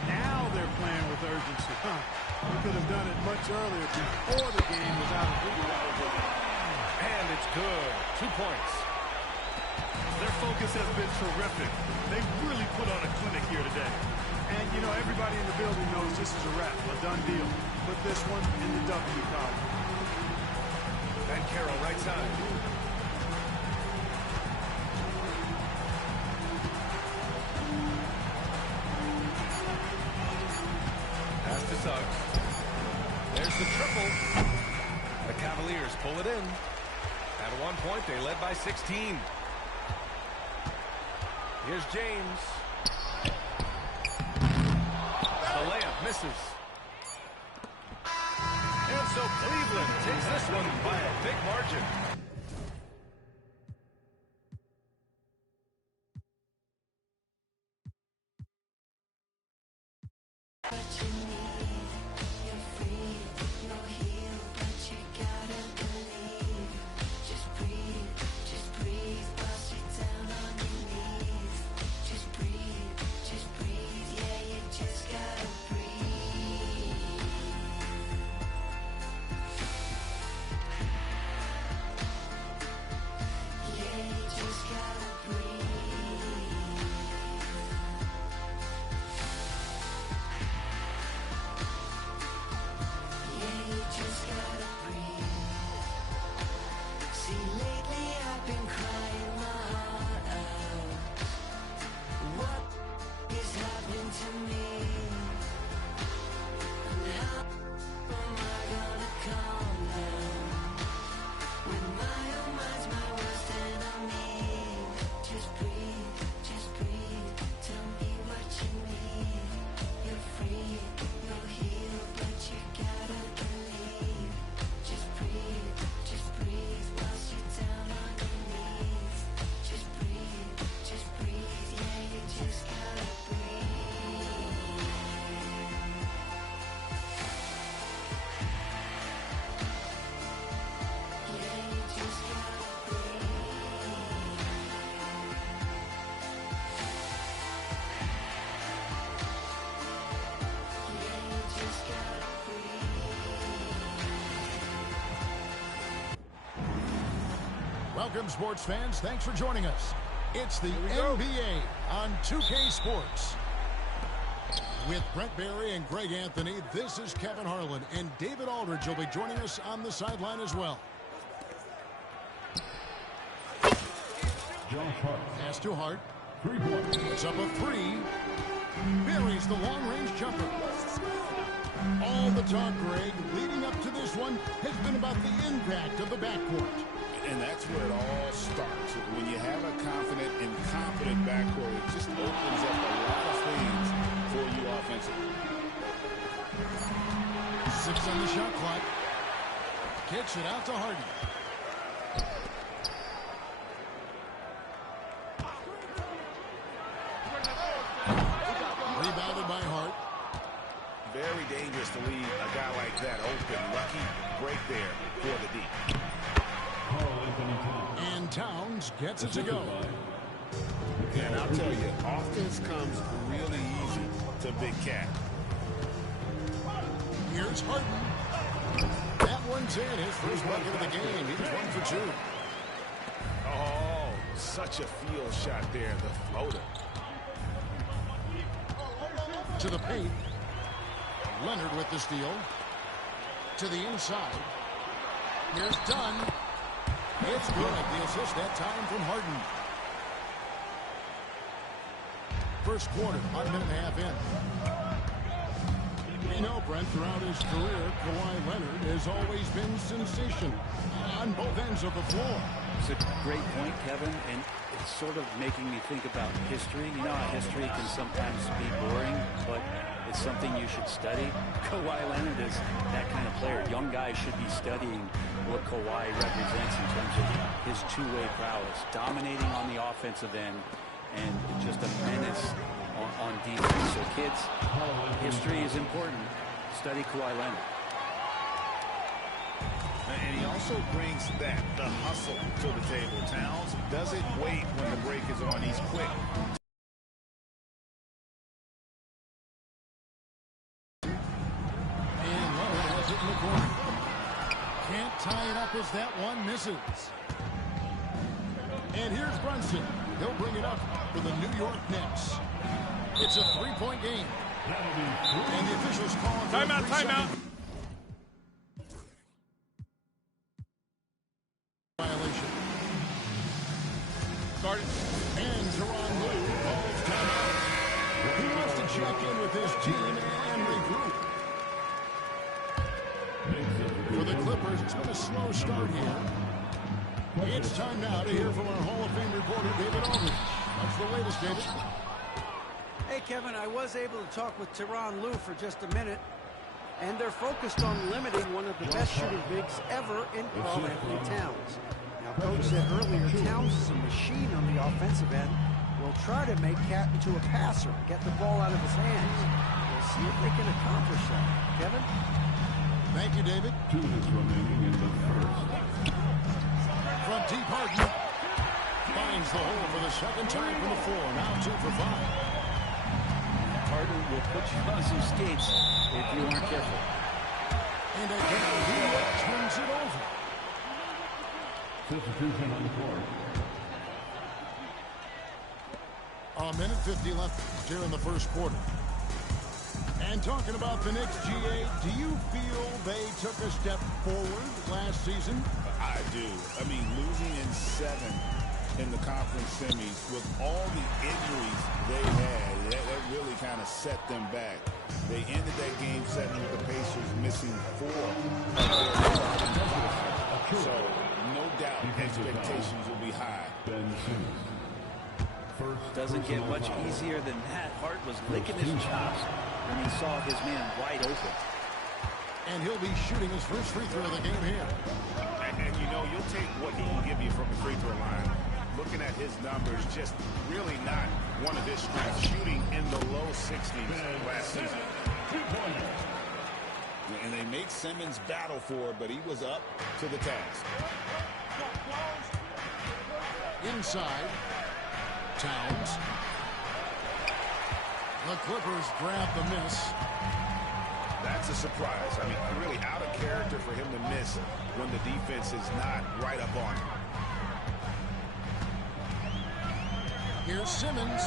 Now they're playing with urgency. We could have done it much earlier before the game was out of reach. And it's good. 2 points. Their focus has been terrific. They really put on a clinic here today. And, you know, everybody in the building knows this is a wrap, a done deal. Put this one in the W column. Banchero right side. Pass to Suggs. There's the triple. The Cavaliers pull it in. At one point, they led by 16. Here's James. The layup misses. And so Cleveland takes this one by a big margin. Welcome, sports fans. Thanks for joining us. It's the NBA on 2K Sports. With Brent Barry and Greg Anthony, this is Kevin Harlan, and David Aldridge will be joining us on the sideline as well. Pass to Hart. 3 points. Puts up a three. Buries the long-range jumper. All the talk, Greg, leading up to this one has been about the impact of the backcourt. And that's where it all starts. When you have a confident and competent backcourt, it just opens up a lot of things for you offensively. 6 on the shot clock. Kicks it out to Harden. Rebounded by Hart. Very dangerous to leave a guy like that open. Lucky break there for the D. And Towns gets it to go. And I'll tell you, offense comes really easy to Big Cat. Here's Harden. That one's in. His first bucket of the game. He's 1 for 2. Oh, such a field shot there, the floater. To the paint. Leonard with the steal. To the inside. Here's Dunn. It's good. The assist that time from Harden. First quarter, 1.5 minutes in. We know, Brent, throughout his career, Kawhi Leonard has always been sensational on both ends of the floor. It's a great point, Kevin, and it's sort of making me think about history. You know how history can sometimes be boring, but it's something you should study. Kawhi Leonard is that kind of player. Young guys should be studying what Kawhi represents in terms of his two-way prowess, dominating on the offensive end, and just a menace on defense. So, kids, history is important. Study Kawhi Leonard. And he also brings the hustle to the table. Towns doesn't wait when the break is on. He's quick. And Leonard has it in the corner. Can't tie it up as that one misses. And here's Brunson. He'll bring it up for the New York Knicks. It's a 3-point game. And the officials call it timeout. Violation. Started. And Teron Lue calls timeout. He wants to check in with his team and regroup. For the Clippers, it's been a slow start here. It's time now to hear from our Hall of Fame reporter, David Aldridge. What's the latest, David? Hey, Kevin, I was able to talk with Teron Lue for just a minute, and they're focused on limiting one of the best shooting bigs ever in Karl Anthony Towns. Now, Coach said earlier, Towns is a machine on the offensive end. Will try to make Cat into a passer, get the ball out of his hands. We'll see if they can accomplish that. Kevin? Thank you, David. 2 minutes remaining in the first. From deep, Harden finds the hole for the second time from the floor. Now 2 for 5. Harden will put you on some skates if you aren't careful. And again, he turns it over. Substitution on the court. A minute 50 left here in the first quarter. And talking about the Knicks, GA, do you feel they took a step forward last season? I do. I mean, losing in 7 in the conference semis with all the injuries they had, that really kind of set them back. They ended that game 7 with the Pacers missing 4 of their starting 5. So, no doubt, expectations will be high. Doesn't get much easier than that. Hart was licking his chops when he saw his man wide open. And he'll be shooting his first free throw of the game here. And you know, you'll take what he can give you from the free throw line. Looking at his numbers, just really not one of his strengths. Shooting in the low 60s last season. And they make Simmons battle for it, but he was up to the task. Inside. Towns. The Clippers grab the miss. That's a surprise. I mean, really out of character for him to miss when the defense is not right up on him. Here's Simmons.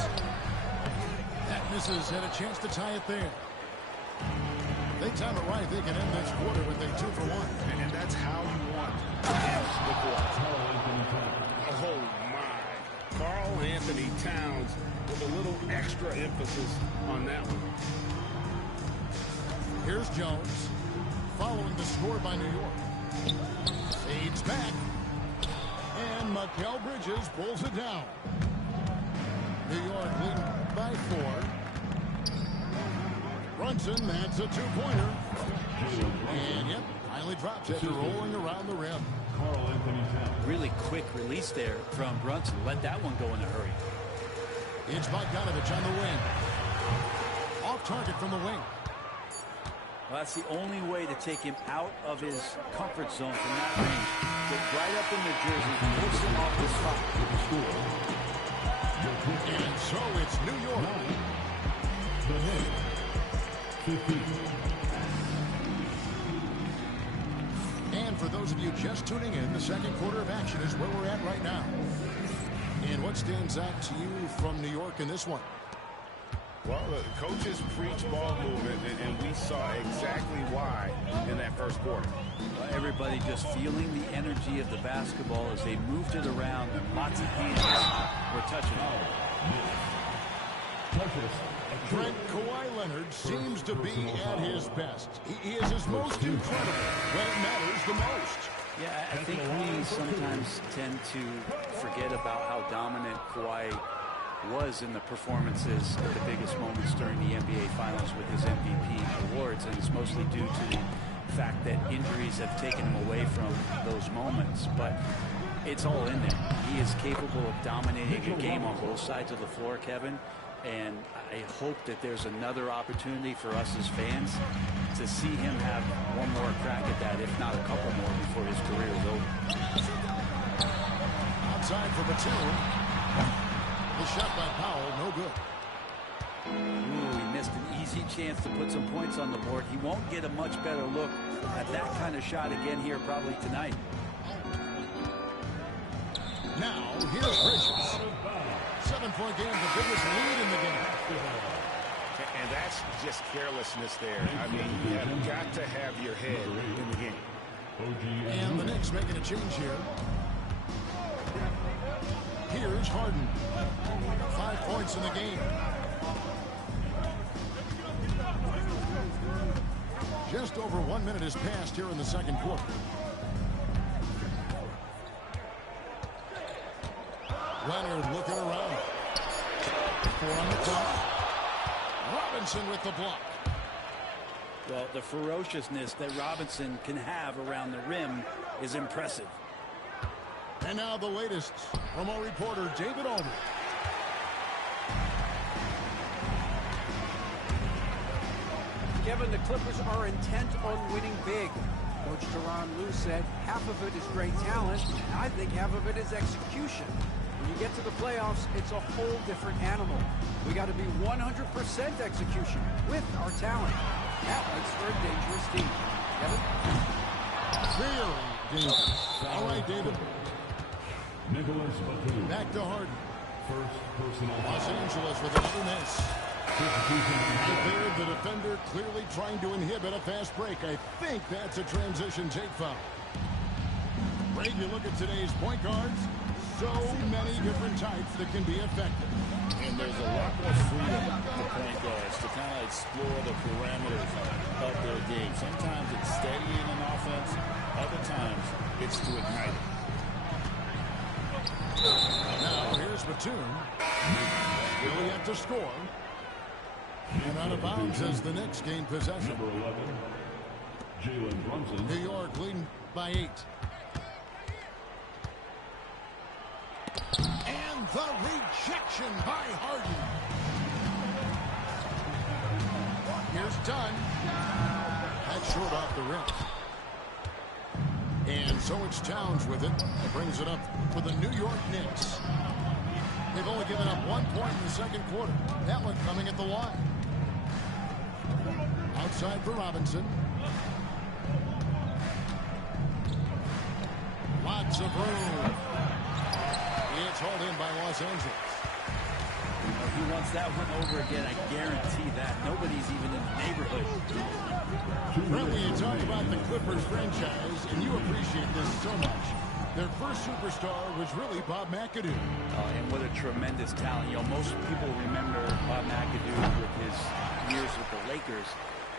That misses. Had a chance to tie it there. They time it right. They can end this quarter with a 2 for 1. And that's how you want to end the quarter. Oh, my. Karl Anthony Towns with a little extra emphasis on that one. Here's Jones. Following the score by New York. Fades back. And Mikal Bridges pulls it down. New York leading by 4. Brunson, that's a 2-pointer. And, yep, finally drops it, rolling around the rim. Really quick release there from Brunson. Let that one go in a hurry. It's Bogdanovich on the wing. Off target from the wing. Well, that's the only way to take him out of his comfort zone from that range. Get right up in the jersey, push him off the spot. And so it's New York. The Knicks. 15. And for those of you just tuning in, the second quarter of action is where we're at right now. And what stands out to you from New York in this one? Well, the coaches preach ball movement, and we saw exactly why in that first quarter. Well, everybody just feeling the energy of the basketball as they moved it around, and lots of hands were touching it. Trent Kawhi Leonard seems to be at his best. He is his most incredible when it matters the most. Yeah, I think we sometimes tend to forget about how dominant Kawhi was in the performances at the biggest moments during the NBA Finals with his MVP awards, and it's mostly due to the fact that injuries have taken him away from those moments. But it's all in there. He is capable of dominating a game on both sides of the floor, Kevin. And I hope that there's another opportunity for us as fans to see him have one more crack at that, if not a couple more, before his career is over. Outside for Batum. The shot by Powell, no good. Ooh, he missed an easy chance to put some points on the board. He won't get a much better look at that kind of shot again here probably tonight. Now, here's Bridges. 7-point game, the biggest lead in the game. And that's just carelessness there. I mean, you have got to have your head in the game. And the Knicks making a change here. Here's Harden. 5 points in the game. Just over 1 minute has passed here in the second quarter. Leonard looking around. 4 on the clock. Robinson with the block. Well, the ferociousness that Robinson can have around the rim is impressive. And now the latest from our reporter, David Aldridge. Kevin, the Clippers are intent on winning big. Coach Tyronn Lue said half of it is great talent, and I think half of it is execution. When you get to the playoffs, it's a whole different animal. We got to be 100% execution with our talent. That makes for a dangerous team. Kevin? Very dangerous. All right, David. Back to Harden. First personal Los Angeles with another miss. There, the defender clearly trying to inhibit a fast break. I think that's a transition take foul. Ray, you look at today's point guards. So many different types that can be effective. And there's a lot more freedom for point guards to kind of explore the parameters of their game. Sometimes it's steadying an offense. Other times it's to ignite it. Now here's Batum. Really have to score. And out of bounds as the Knicks gain possession. Number 11, Jalen Brunson. New York leading by 8. And the rejection by Harden. Here's Dunn. That's short off the rim. And so it's Towns with it. Brings it up for the New York Knicks. They've only given up 1 point in the second quarter. That one coming at the line. Outside for Robinson. Lots of room. It's hauled in by Los Angeles. He wants that one over again, I guarantee that. Nobody's even in the neighborhood. Friendly, you talk about the Clippers franchise, and you appreciate this so much. Their first superstar was really Bob McAdoo. And what a tremendous talent. You know, most people remember Bob McAdoo with his years with the Lakers.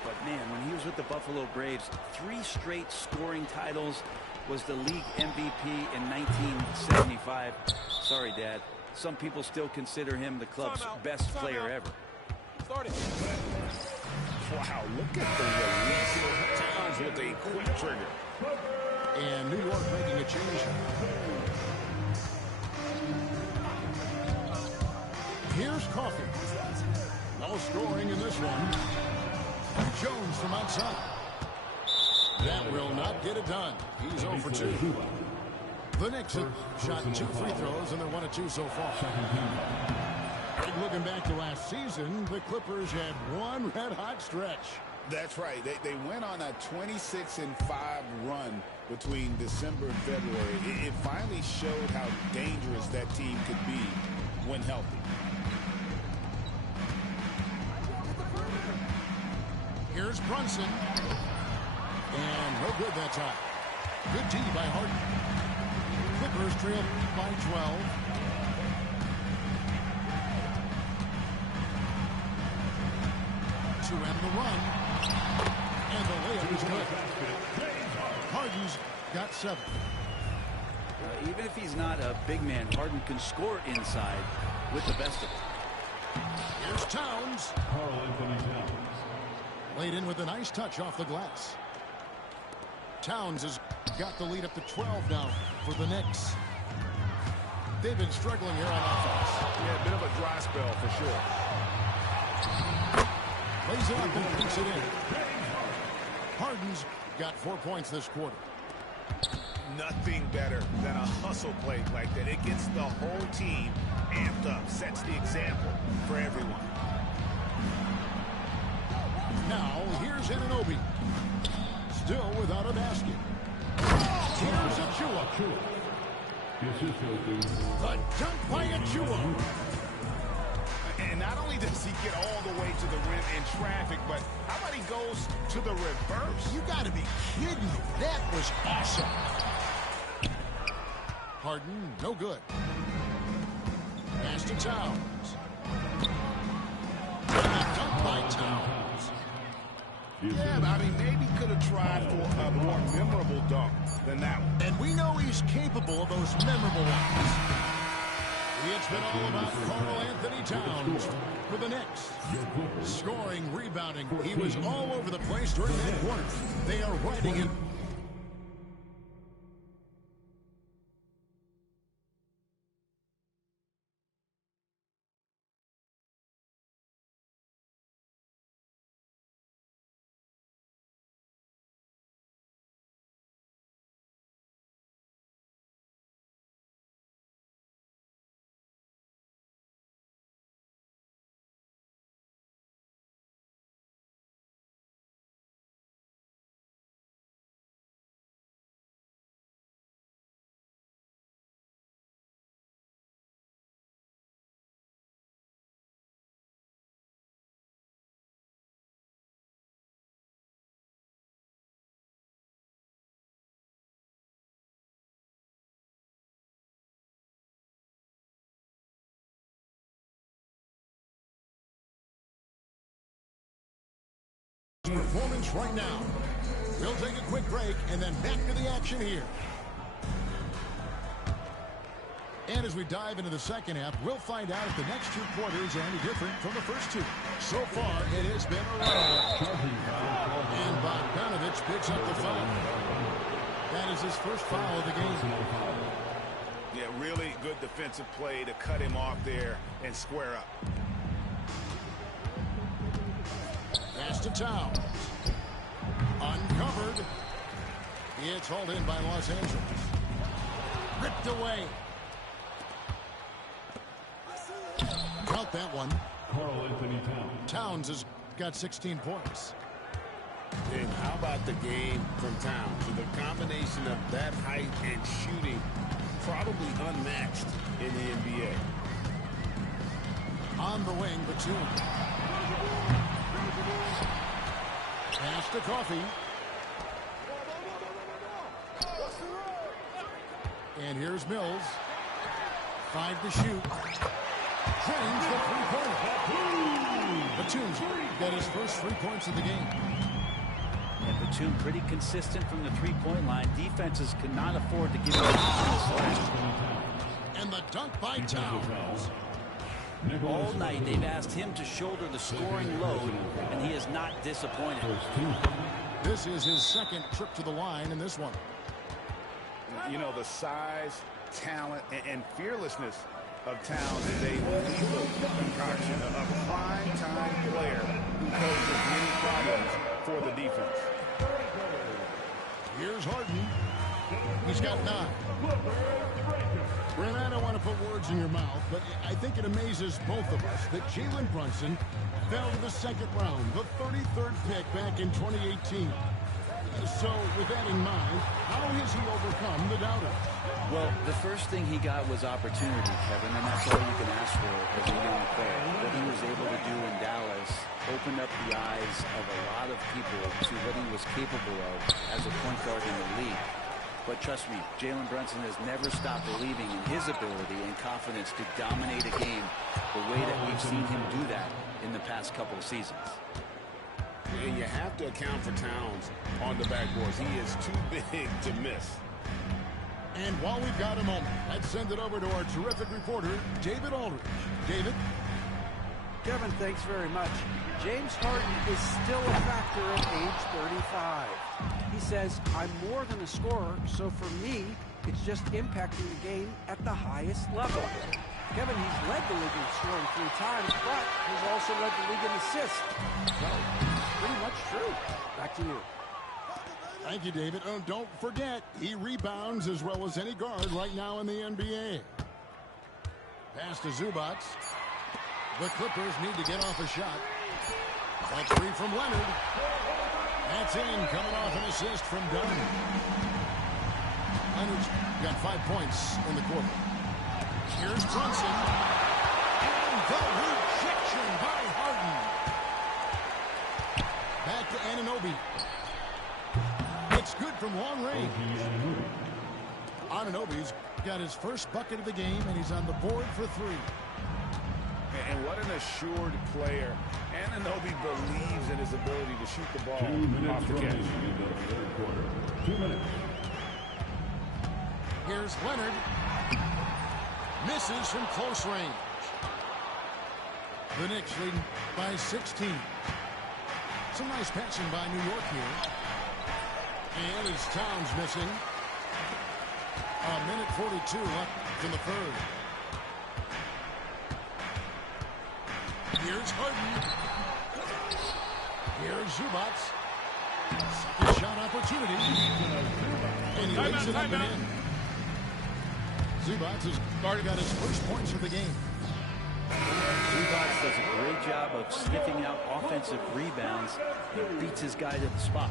But, man, when he was with the Buffalo Braves, 3 straight scoring titles, was the league MVP in 1975. Sorry, Dad. Some people still consider him the club's best player ever. Wow, look at the release. Towns with a quick trigger. And New York making a change. Here's Coffey. No scoring in this one. Jones from outside. That will not get it done. He's 0 for 2. The Knicks have shot 2 free throws, and they're 1 of 2 so far. Looking back to last season, the Clippers had one red-hot stretch. That's right. They went on a 26-5 run between December and February. It finally showed how dangerous that team could be when healthy. Here's Brunson. And no good that time. Good D by Harden. Clippers trail by 12. To end the run. And the layup is good. Harden's got 7. Even if he's not a big man, Harden can score inside with the best of it. Here's Towns. Laid in with a nice touch off the glass. Towns has got the lead up to 12 now for the Knicks. They've been struggling here on offense. Yeah, a bit of a dry spell for sure. Lays it up and puts it in. Harden's got 4 points this quarter. Nothing better than a hustle play like that. It gets the whole team amped up, sets the example for everyone. Now, here's Anunoby. Still without a basket. Here's Achua. The dunk by Achua. And not only does he get all the way to the rim in traffic, but how about he goes to the reverse? You got to be kidding me. That was awesome. Harden, no good. Pass to Towns. Dunk by Towns. Yeah, but I mean, maybe could have tried for a more memorable dunk than that one. And we know he's capable of those memorable ones. It's been all about Karl Anthony Towns for the Knicks. Scoring, rebounding. He was all over the place during that quarter. They are riding him. Performance right now. We'll take a quick break and then back to the action here. And as we dive into the second half, we'll find out if the next 2 quarters are any different from the first 2. So far, it has been a rout. And Bogdanovic picks up the foul. That is his first foul of the game. Yeah, really good defensive play to cut him off there and square up. Pass to Towns. Uncovered. It's hauled in by Los Angeles. Ripped away. Count that one. Karl Anthony Towns. Towns has got 16 points. And how about the game from Towns? The combination of that height and shooting, probably unmatched in the NBA. On the wing, Batum. Pass to Coffee. And here's Mills. 5 to shoot. James the three-pointer. Batum's got his first 3 points of the game. And Batum pretty consistent from the three-point line. Defenses cannot afford to give him a And the dunk by Towns. All night they've asked him to shoulder the scoring load, and he is not disappointed. This is his second trip to the line in this one. You know, the size, talent, and fearlessness of Towns is a lethal concoction of a prime-time player who poses many problems for the defense. Here's Harden. He's got 9. Brent, I don't want to put words in your mouth, but I think it amazes both of us that Jalen Brunson fell to the second round, the 33rd pick back in 2018. So, with that in mind, how has he overcome the doubters? Well, the first thing he got was opportunity, Kevin, and that's all you can ask for as a young player. What he was able to do in Dallas opened up the eyes of a lot of people to what he was capable of as a point guard in the league. But trust me, Jalen Brunson has never stopped believing in his ability and confidence to dominate a game the way that we've seen him do that in the past couple of seasons. And you have to account for Towns on the backboards. He is too big to miss. And while we've got a moment, let's send it over to our terrific reporter, David Aldridge. David? Kevin, thanks very much. James Harden is still a factor at age 35. He says, I'm more than a scorer, so for me, it's just impacting the game at the highest level. Kevin, he's led the league in scoring 3 times, but he's also led the league in assists. So, pretty much true. Back to you. Thank you, David. Oh, don't forget, he rebounds as well as any guard right now in the NBA. Pass to Zubac. The Clippers need to get off a shot. A 3 from Leonard. That's in, coming off an assist from Dunn. Leonard's got 5 points in the quarter. Here's Brunson. And the rejection by Harden. Back to Anunoby. It's good from long range. Anunoby's got his first bucket of the game, and he's on the board for 3. And what an assured player. Anunoby believes in his ability to shoot the ball 2 minutes off the catch. in the third quarter. 2 minutes. Here's Leonard. Misses from close range. The Knicks lead by 16. Some nice passing by New York here. And as Towns missing. A minute 42 left in the third. Here's Harden. Here's Zubac. Second shot opportunity. And he lays it up and in. Zubac has got his first points of the game. Zubac does a great job of sniffing out offensive rebounds and beats his guy to the spot.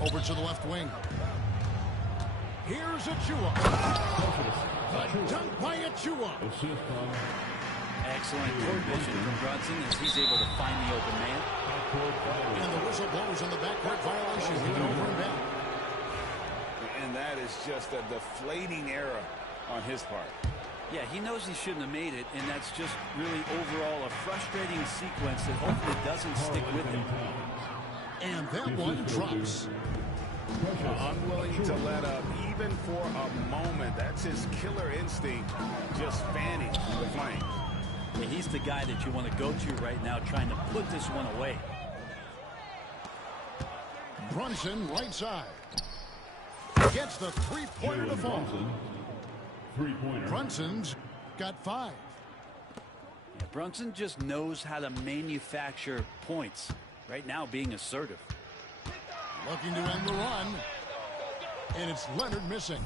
Over to the left wing. Here's Achua. The dunk by Achua. Excellent court vision from Brunson as he's able to find the open man. And the whistle blows on the backcourt violation. He went over and back. And that is just a deflating error on his part. Yeah, he knows he shouldn't have made it, and that's just really overall a frustrating sequence that hopefully doesn't stick with him. And that one drops. Unwilling to let up even for a moment. That's his killer instinct, just fanning the flame. Yeah, he's the guy that you want to go to right now trying to put this one away. Brunson right side. Gets the three-pointer to fall. Brunson's got 5. Yeah, Brunson just knows how to manufacture points. Right now being assertive. Looking to end the run. And it's Leonard missing.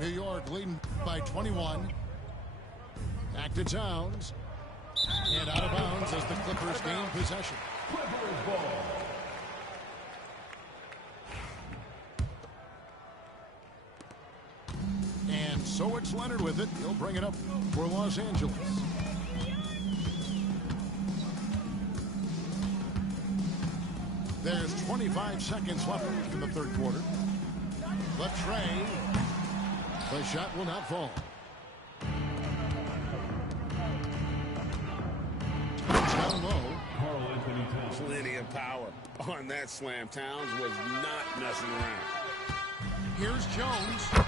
New York leading by 21. Back to Towns. And out of bounds as the Clippers gain possession. Clippers ball. And So it's Leonard with it. He'll bring it up for Los Angeles. There's 25 seconds left in the third quarter. The tray. The shot will not fall. Down low. Plenty of power on that slam. Towns was not messing around. Here's Jones.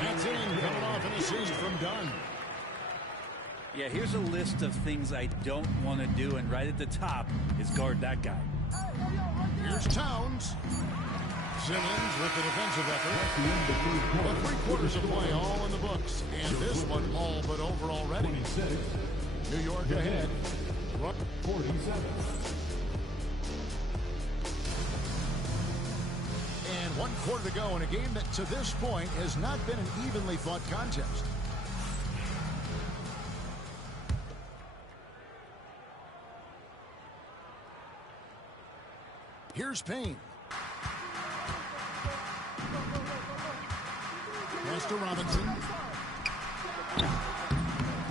That's in, coming off an assist from Dunn. Yeah, here's a list of things I don't want to do, and right at the top is guard that guy. Here's Towns. Simmons with the defensive effort. But 3 quarters of play all in the books. And this one all but over already. New York ahead. 47. And 1 quarter to go in a game that to this point has not been an evenly fought contest. Here's Payne. Pass to Robinson.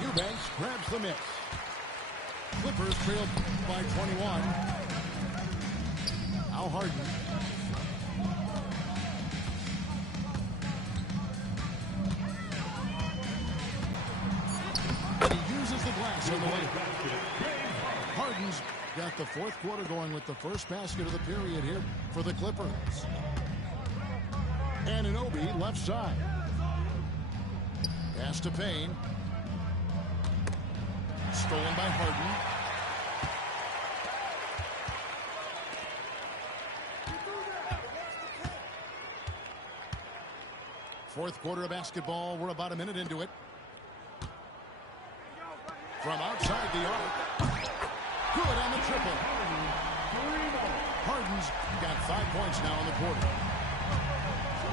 Eubanks grabs the miss. Clippers trailed by 21. Now Harden. He uses the glass on the way. Harden's got the fourth quarter going with the first basket of the period here for the Clippers. Anunoby left side. Pass to Payne. Stolen by Harden. Fourth quarter of basketball. We're about a minute into it. From outside the arc. Good on the triple. Harden's got 5 points now in the quarter.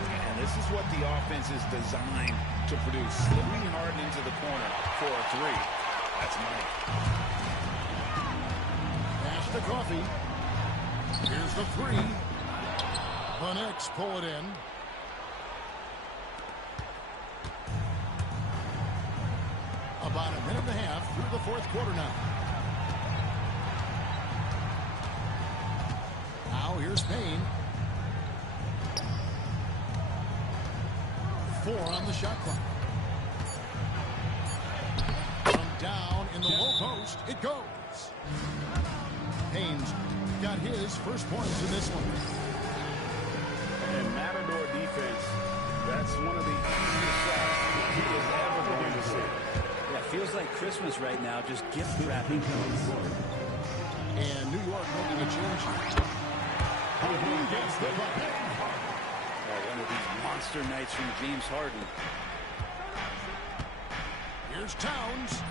And this is what the offense is designed to produce. Slipping Harden into the corner for a 3. That's money. Pass to Coffee. Here's the 3. The Knicks pull it in. About a minute and a half through the fourth quarter now. Now here's Payne. 4 on the shot clock. From down in the low post, it goes. Payne's got his first points in this one. And Matador defense, that's one of the easiest shots he is ever going to see. Yeah, feels like Christmas right now, just gift wrapping points. And New York making a change. Harden gets the bucket. One of these monster nights from James Harden. Here's Towns.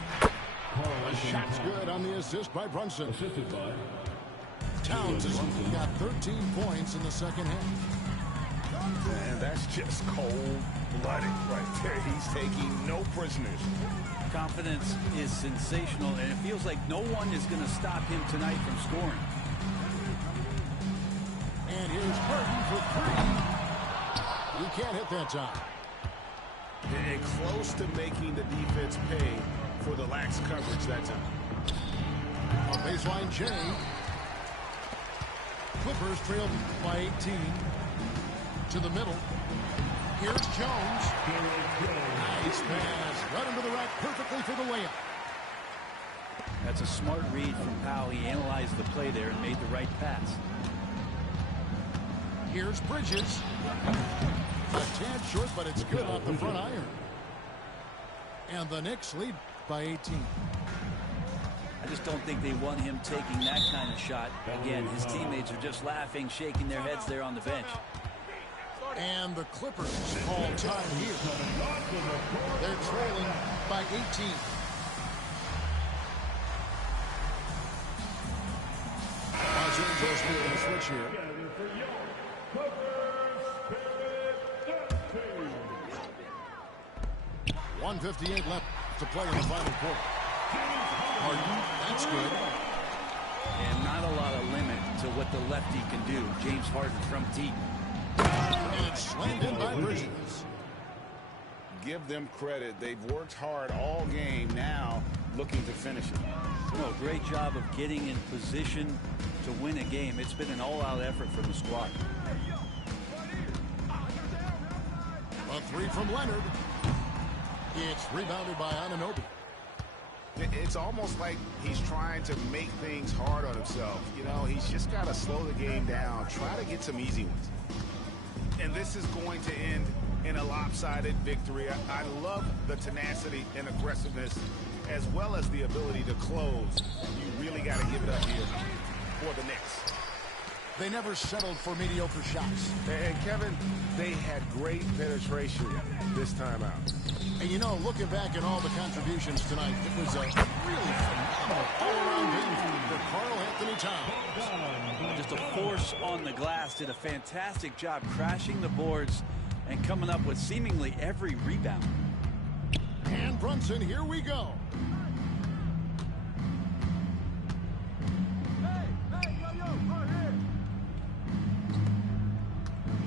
The shot's good on the assist by Brunson. Assisted by Towns has got 13 points in the second half. And that's just cold-blooded right there. He's taking no prisoners. Confidence is sensational, and it feels like no one is going to stop him tonight from scoring. And here's Harden for 3. He can't hit that time. And close to making the defense pay for the lax coverage that time. On baseline, Jay. Clippers trailed by 18. To the middle. Here's Jones. Nice pass. Right into the rack perfectly for the layup. That's a smart read from Powell. He analyzed the play there and made the right pass. Here's Bridges. A tad short, but it's good off the front iron. And the Knicks lead by 18. I just don't think they want him taking that kind of shot. Again, his teammates are just laughing, shaking their heads there on the bench. And the Clippers call time here. They're trailing by 18. Los Angeles making a switch here. 1:58 left to play in the final quarter. Harden, that's good. And not a lot of limit to what the lefty can do. James Harden from deep. And it's slammed in by Bridges. give them credit. They've worked hard all game, now looking to finish it. No, great job of getting in position to win a game. It's been an all-out effort from the squad. A three from Leonard. It's rebounded by Anunoby. It's almost like he's trying to make things hard on himself. You know, he's just got to slow the game down, try to get some easy ones. And this is going to end in a lopsided victory. I love the tenacity and aggressiveness, as well as the ability to close. You really got to give it up here for the Knicks. They never settled for mediocre shots. And Kevin, they had great penetration this time out. And you know, looking back at all the contributions tonight, it was a really phenomenal all-around game for Karl Anthony Towns. Just a force on the glass, did a fantastic job crashing the boards and coming up with seemingly every rebound. And Brunson, here we go.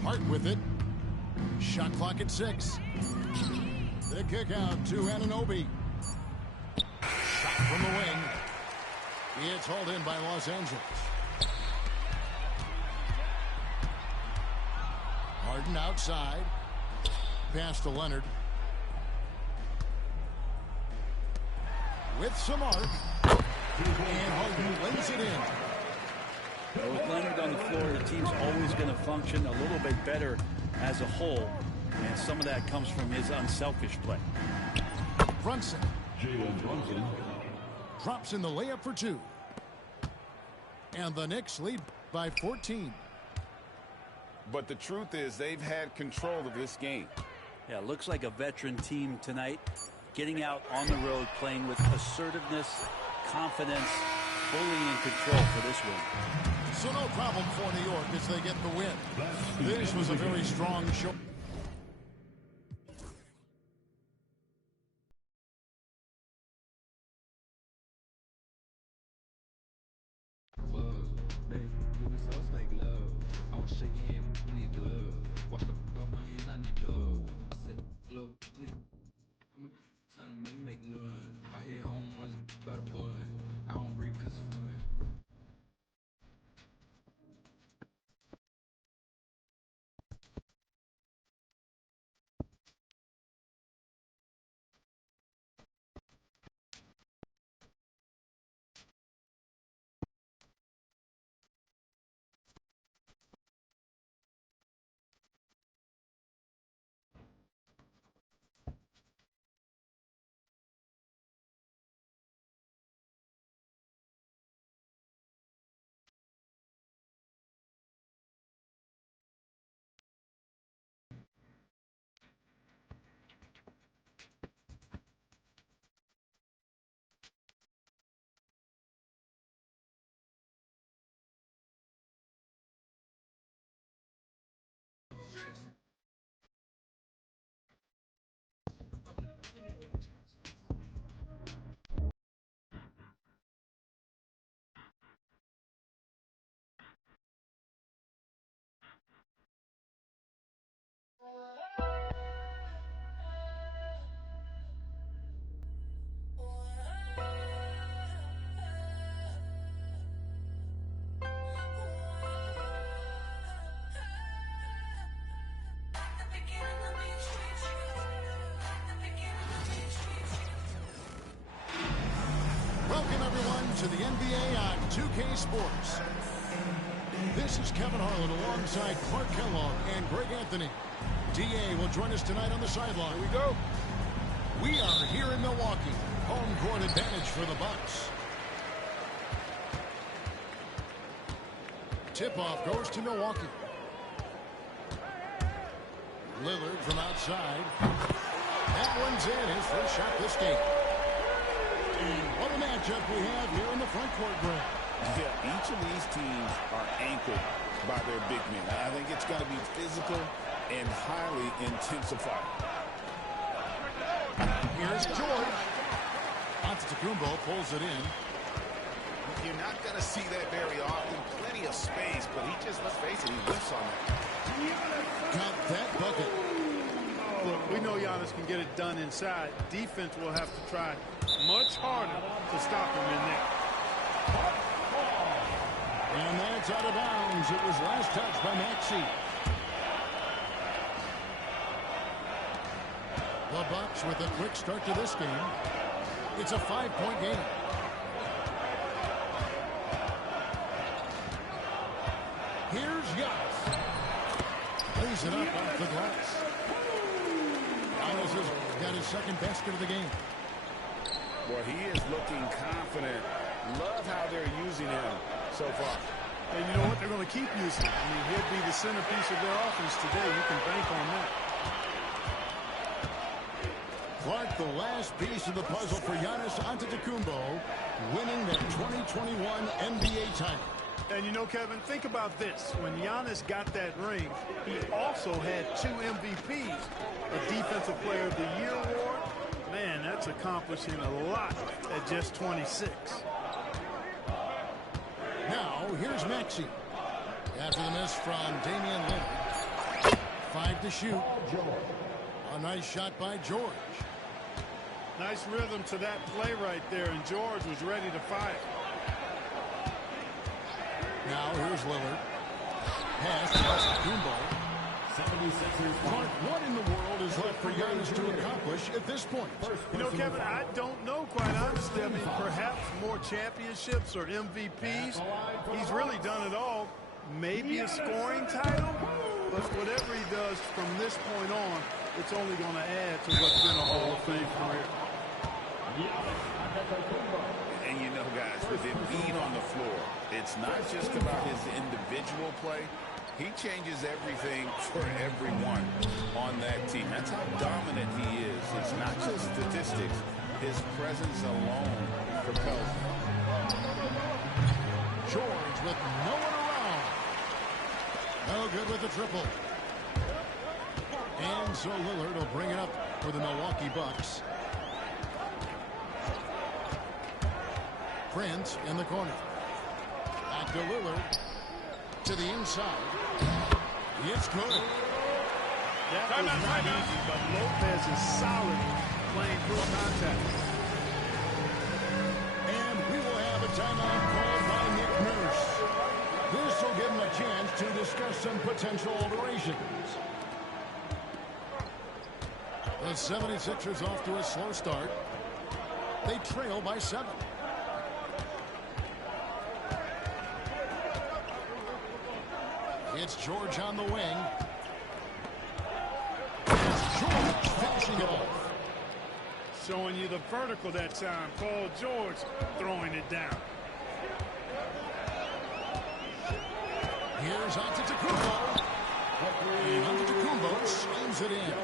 Hart with it. Shot clock at 6. The kick out to Anunoby. Shot from the wing. It's hauled in by Los Angeles. Harden outside. Pass to Leonard. With some arc. And Harden lays it in. With Leonard on the floor, the team's always going to function a little bit better as a whole, and some of that comes from his unselfish play. Brunson. Jalen Brunson Drops in the layup for 2. And the Knicks lead by 14. But the truth is, they've had control of this game. Yeah, looks like a veteran team tonight, getting out on the road, playing with assertiveness, confidence, fully in control for this win. So no problem for New York as they get the win. This was a very strong show. Welcome, everyone, to the NBA on 2K Sports. This is Kevin Harlan alongside Clark Kellogg and Greg Anthony. DA will join us tonight on the sideline. Here we go. We are here in Milwaukee. Home court advantage for the Bucks. Tip-off goes to Milwaukee. Lillard from outside. That one's in, his first shot this game. And what a matchup we have here in the front court, Greg. Yeah, each of these teams are anchored by their big men. I think it's going to be physical and highly intensified. Here's George. Antetokounmpo pulls it in. You're not going to see that very often. Plenty of space, but he just, let's face it, he whiffs on it. Got that bucket. Look, we know Giannis can get it done inside. Defense will have to try much harder to stop him in there. And that's out of bounds. It was last touched by Maxey. The Bucks with a quick start to this game. It's a 5-point game. Here's Giannis. Lays it up off the glass. Giannis has got his second basket of the game. Well, he is looking confident. Love how they're using him so far. And you know what? They're going to keep using him. I mean, he'll be the centerpiece of their offense today. You can bank on that. Clark, the last piece of the puzzle for Giannis Antetokounmpo, winning the 2021 NBA title. And you know, Kevin, think about this. When Giannis got that ring, he also had 2 MVPs, a Defensive Player of the Year award. Man, that's accomplishing a lot at just 26. Now, here's Maxey. After the miss from Damian Lillard. 5 to shoot. A nice shot by George. Nice rhythm to that play right there, and George was ready to fire. Now here's Lillard. Pass to Antetokounmpo. 76ers. Clark, what in the world is left for Giannis to accomplish at this point? You know, Kevin, I don't know, quite honestly. I mean, perhaps more championships or MVPs. He's really done it all. Maybe a scoring title, but whatever he does from this point on, it's only going to add to what's been a Hall of Fame career. And you know, guys, with him being on the floor, it's not just about his individual play. He changes everything for everyone on that team. That's how dominant he is. It's not just statistics. His presence alone propels him. George with no one around. No good with the triple. And so Lillard will bring it up for the Milwaukee Bucks. Prince in the corner. Back to Lillard. To the inside. It's good. That was not easy, but Lopez is solid playing through contact. And we will have a timeout called by Nick Nurse. This will give him a chance to discuss some potential alterations. The 76ers off to a slow start. They trail by 7. It's George on the wing. It's George finishing it off. Showing you the vertical that time. Paul George throwing it down. Here's Antetokounmpo. And Antetokounmpo slams it in.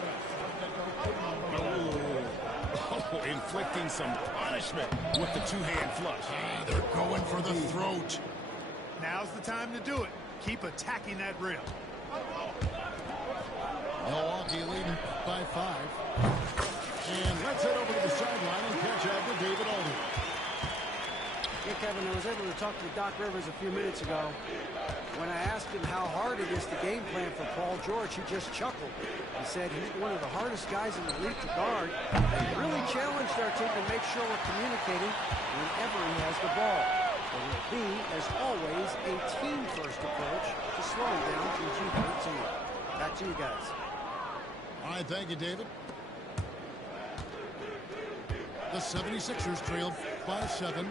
Oh, inflicting some punishment with the two-hand flush. They're going for the throat. Now's the time to do it. Keep attacking that rim. Milwaukee leading by 5. And let's head over to the sideline and catch up with David Aldridge. Yeah, Kevin, I was able to talk to Doc Rivers a few minutes ago. When I asked him how hard it is to game plan for Paul George, he just chuckled. He said he's one of the hardest guys in the league to guard. He really challenged our team to make sure we're communicating whenever he has the ball. It will be, as always, a team-first approach to slowing down PG-13. Back to you guys. All right, thank you, David. The 76ers trailed by 7.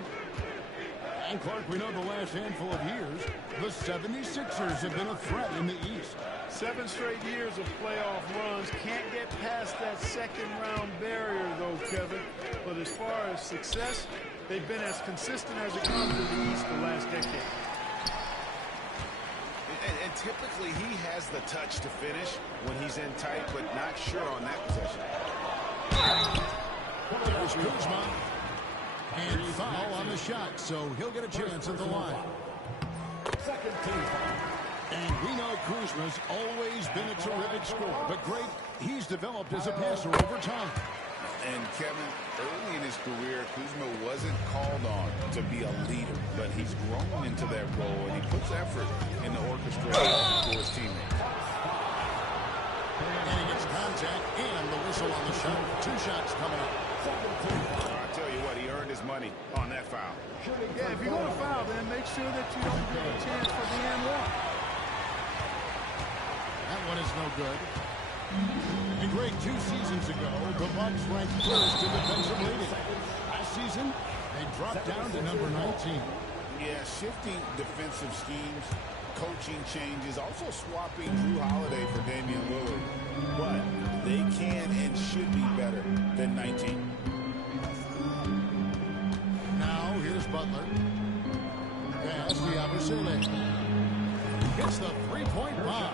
And Clark, we know the last handful of years, the 76ers have been a threat in the East. 7 straight years of playoff runs. Can't get past that second-round barrier, though, Kevin. But as far as success, they've been as consistent as it comes in the East the last decade. And typically he has the touch to finish when he's in tight, but not sure on that possession. There's Kuzma. And foul on the shot, so he'll get a chance at the line. Second team foul. And we know Kuzma's always been a terrific scorer, but great, he's developed as a passer over time. And Kevin, early in his career, Kuzma wasn't called on to be a leader, but he's grown into that role, and he puts effort in the orchestration for his teammates. And he gets contact and the whistle on the shot. 2 shots coming up. I tell you what, he earned his money on that foul. Yeah, if you're going to foul, then make sure that you don't give a chance for the and one. That one is no good. And great 2 seasons ago, the Bucks ranked first in defensive rating. Last season, they dropped down to number 19. Yeah, shifting defensive schemes, coaching changes, also swapping Drew Holiday for Damian Lillard. But they can and should be better than 19. Now, here's Butler. Pass to Yabusele. Gets the 3-point bomb.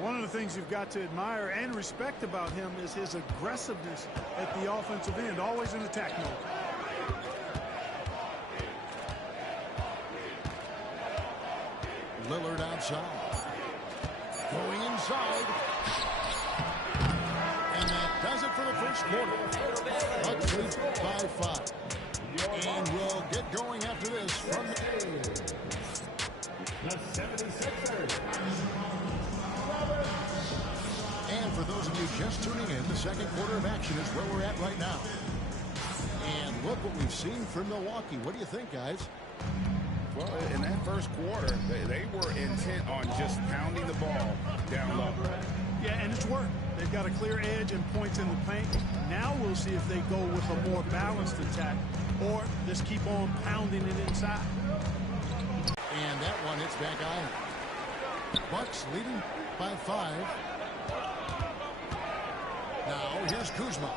One of the things you've got to admire and respect about him is his aggressiveness at the offensive end, always in attack mode. Lillard outside. Going inside. And that does it for the first quarter. Bucks lead by 5. And we'll get going after this from the 76ers. And for those of you just tuning in, the second quarter of action is where we're at right now. And look what we've seen from Milwaukee. What do you think, guys? Well, in that first quarter, they were intent on just pounding the ball down low. Yeah, and it's worked. They've got a clear edge and points in the paint. Now we'll see if they go with a more balanced attack or just keep on pounding it inside. And that one hits back iron. Bucks leading by 5. Now here's Kuzma.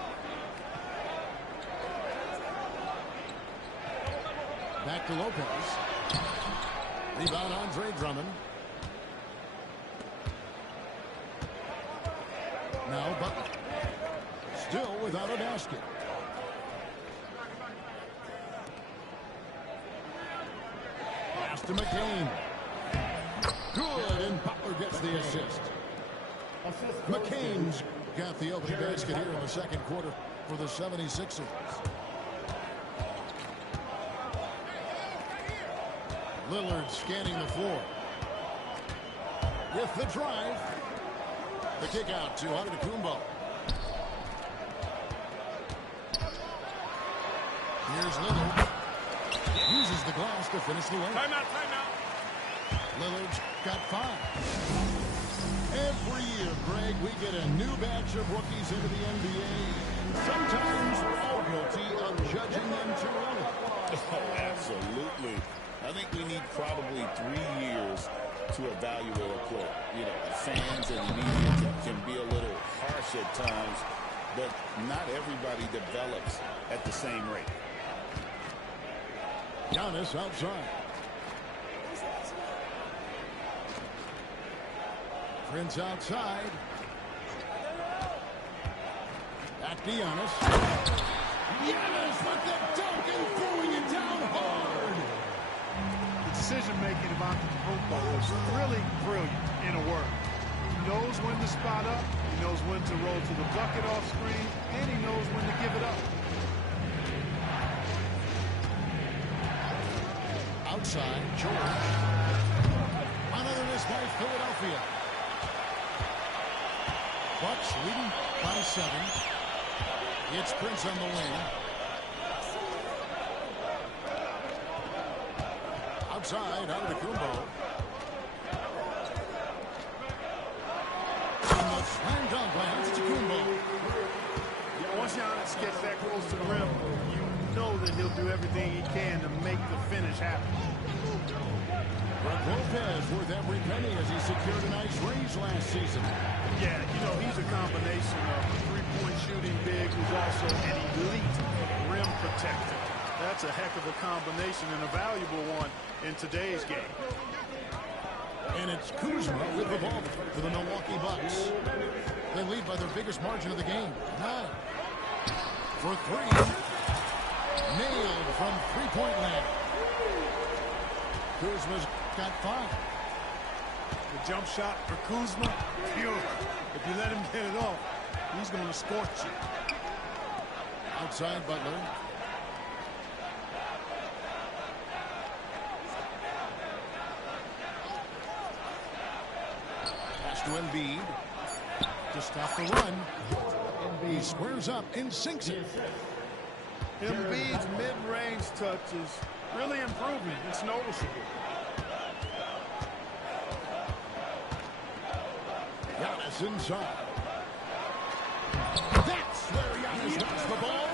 Back to Lopez. Rebound Andre Drummond. Now Butler. Still without a basket. Pass to McCain. Good, and Butler gets the assist. McCain's got the opening basket here in the second quarter for the 76ers. Lillard scanning the floor. With the drive. The kick out to Antetokounmpo. Here's Lillard. Uses the glass to finish the way. Timeout, timeout. Lillard's got 5. Every year, Greg, we get a new batch of rookies into the NBA. And sometimes we're all guilty of judging them too early. Oh, absolutely. I think we need probably 3 years to evaluate a player. You know, fans and media can be a little harsh at times, but not everybody develops at the same rate. Giannis outside. Prince outside. Back to Giannis. Giannis with the dunk and throwing it down hard. The decision-making of Antetokounmpo is really brilliant in a word. He knows when to spot up, he knows when to roll to the bucket off screen, and he knows when to give it up. Outside, George. Another miss by Philadelphia. Bucks leading by 7. It's Prince on the wing. Outside, Antetokounmpo. And the slam dunk by Antetokounmpo. Once Giannis gets that close to the rim, you know that he'll do everything he can to make the finish happen. Brook Lopez worth every penny as he secured a nice raise last season. Yeah, you know, he's a combination of a three-point shooting big who's also an elite rim protector. That's a heck of a combination and a valuable one in today's game. And it's Kuzma with the ball for the Milwaukee Bucks. They lead by their biggest margin of the game, 9. For 3. Nailed from three-point land. Kuzma's got 5. The jump shot for Kuzma, beautiful. If you let him get it off, he's going to scorch you. Outside Butler. Pass to Embiid. to stop the run. He squares up and sinks it. Embiid's mid-range touch is really improving. It's noticeable. Giannis inside. That's where Giannis wants the ball.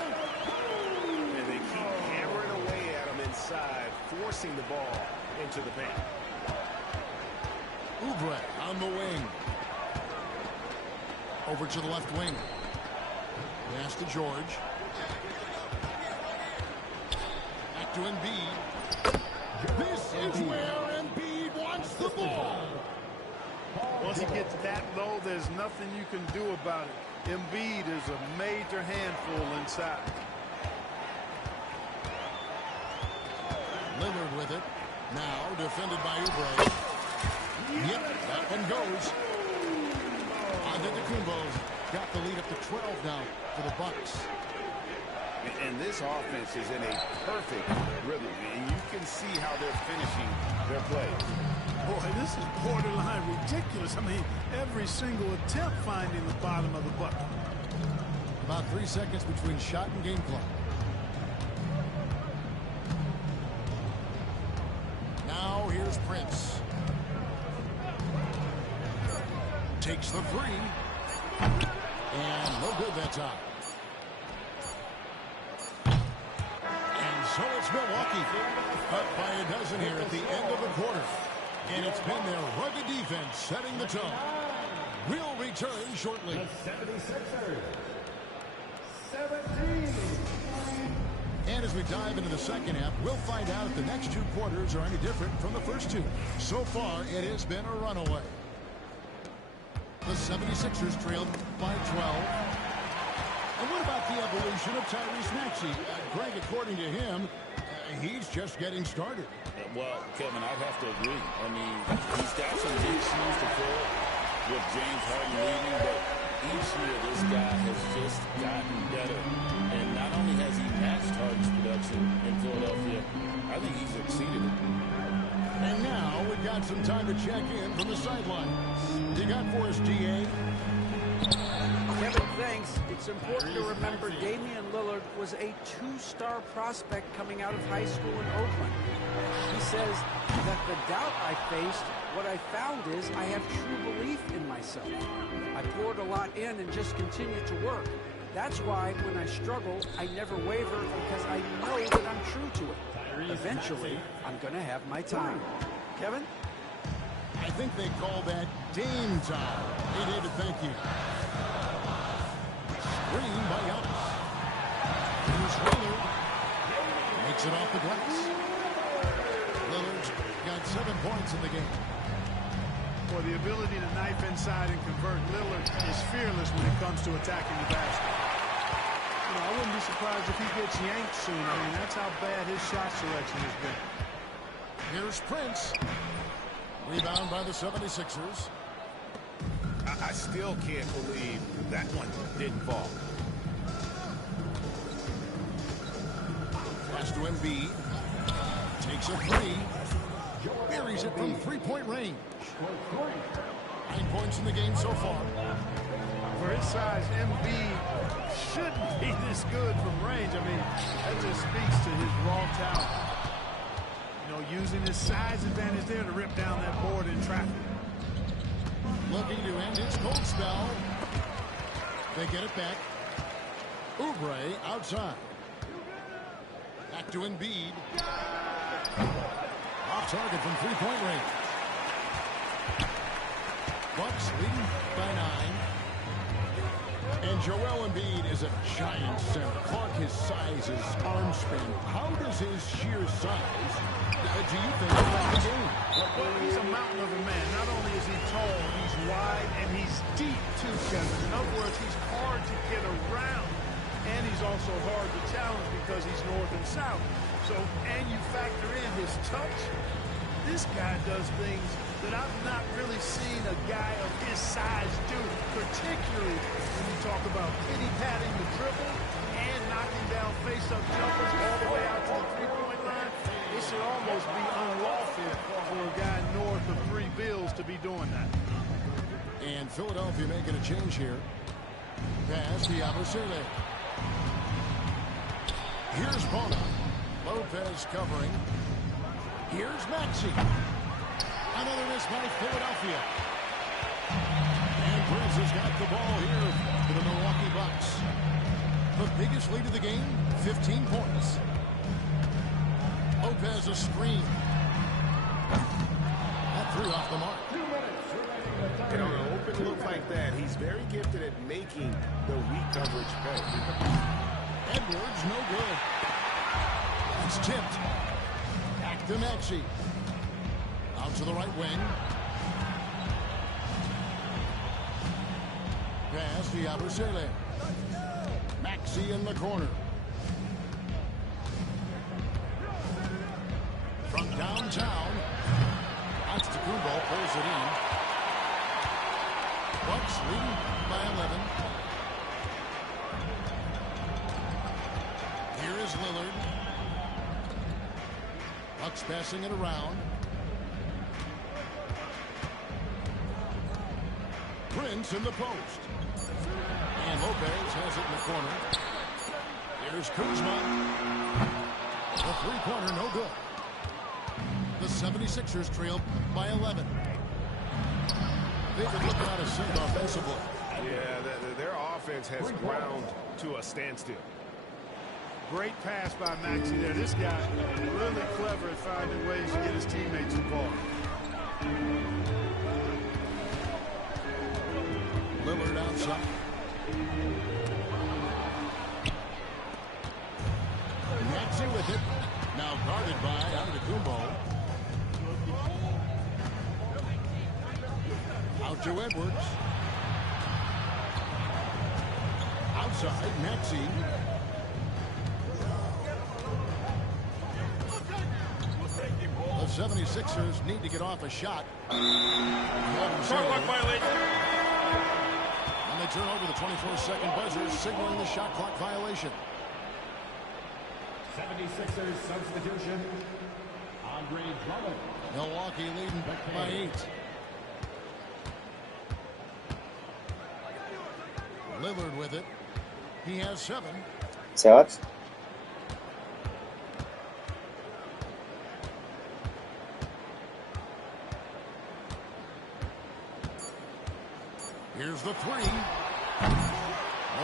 And they keep hammering away at him inside, forcing the ball into the paint. Oubre on the wing. Over to the left wing. Pass to George. Back to Embiid. This is where Embiid wants the ball. Once he gets that low, there's nothing you can do about it. Embiid is a major handful inside. Lillard with it. Now defended by Oubre. Yep, that one goes. Antetokounmpo's got the lead up to 12 now for the Bucks. And this offense is in a perfect rhythm, and you can see how they're finishing their play. Boy, this is borderline ridiculous. I mean, every single attempt finding the bottom of the bucket. About 3 seconds between shot and game clock. Now here's Prince. Takes the three. And no good that time. And so it's Milwaukee. Up by a dozen here at the end of the quarter. And it's been their rugged defense setting the tone. We'll return shortly. The 76ers. 17. And as we dive into the second half, we'll find out if the next two quarters are any different from the first two. So far, it has been a runaway. The 76ers trailed by 12. And what about the evolution of Tyrese Maxey? Greg, according to him, he's just getting started. Well, Kevin, I'd have to agree. I mean, he's got some big shoes to fill with James Harden leaving, but each year this guy has just gotten better. And not only has he matched Harden's production in Philadelphia, I think he's exceeded it. And now we've got some time to check in from the sidelines. You got for us, DA? Kevin, thanks. It's important to remember Damian Lillard was a two-star prospect coming out of high school in Oakland. He says that the doubt I faced, what I found is I have true belief in myself. I poured a lot in and just continued to work. That's why when I struggle, I never waver because I know that I'm true to it. Eventually, I'm going to have my time. Kevin? I think they call that Dame time. Hey, David, thank you. Screen by Giannis. Here's Lillard. Makes it off the glass. Lillard's got 7 points in the game. Boy, the ability to knife inside and convert. Lillard is fearless when it comes to attacking the basket. You know, I wouldn't be surprised if he gets yanked soon. I mean, that's how bad his shot selection has been. Here's Prince. Rebound by the 76ers. I still can't believe that one didn't fall. Pass to Embiid. Takes a three. Buries it from three-point range. 9 points in the game so far. For his size, Embiid shouldn't be this good from range. I mean, that just speaks to his raw talent. You know, using his size advantage there to rip down that board in traffic. Looking to end his cold spell. They get it back. Oubre outside. Back to Embiid. Off target from three-point range. Bucks leading by 9. And Joel Embiid is a giant center. Clark, his size, his arm span. How does his sheer size, do you think, affect the game? Well, he's a mountain of a man. Not only is he tall, he's wide, and he's deep, too, Kevin. In other words, he's hard to get around. And he's also hard to challenge because he's north and south. So, and you factor in his touch, this guy does things that I've not really seen a guy of his size do, particularly when you talk about kitty-patting the dribble and knocking down face-up jumpers all the way out to the three-point line. It should almost be unlawful for a guy north of $3 billion to be doing that. And Philadelphia Philadelphia making a change here. Pass to Yabusele. Here's Bona. Lopez covering. Here's Maxey. Another miss by Philadelphia. And Prince has got the ball here for the Milwaukee Bucks. The biggest lead of the game, 15 points. Lopez a screen. That threw off the mark. And on an open look like that, he's very gifted at making the weak coverage pay. Edwards, no good. It's tipped. Back to Maxey. Out to the right wing. Pass to Yabusele. Maxey in the corner. From downtown. Antetokounmpo pulls it in. Bucks leading by 11. Here is Lillard. Bucks passing it around. Prince in the post. And Lopez has it in the corner. Here's Kuzma. The three-pointer, no good. The 76ers trail by 11. They've been looking out of sync offensively. Yeah, their offense has ground to a standstill. Great pass by Maxey there. This guy really clever at finding ways to get his teammates involved. Lillard outside. Maxey with it. Now guarded by Antetokounmpo. Out to Edwards. Outside, Maxey. The 76ers need to get off a shot. Short clock violation. And they turn over the 24-second buzzer, signaling the shot clock violation. 76ers substitution. Andre Drummond. Milwaukee leading by 8. Lillard with it. He has 7. What? Here's the 3. No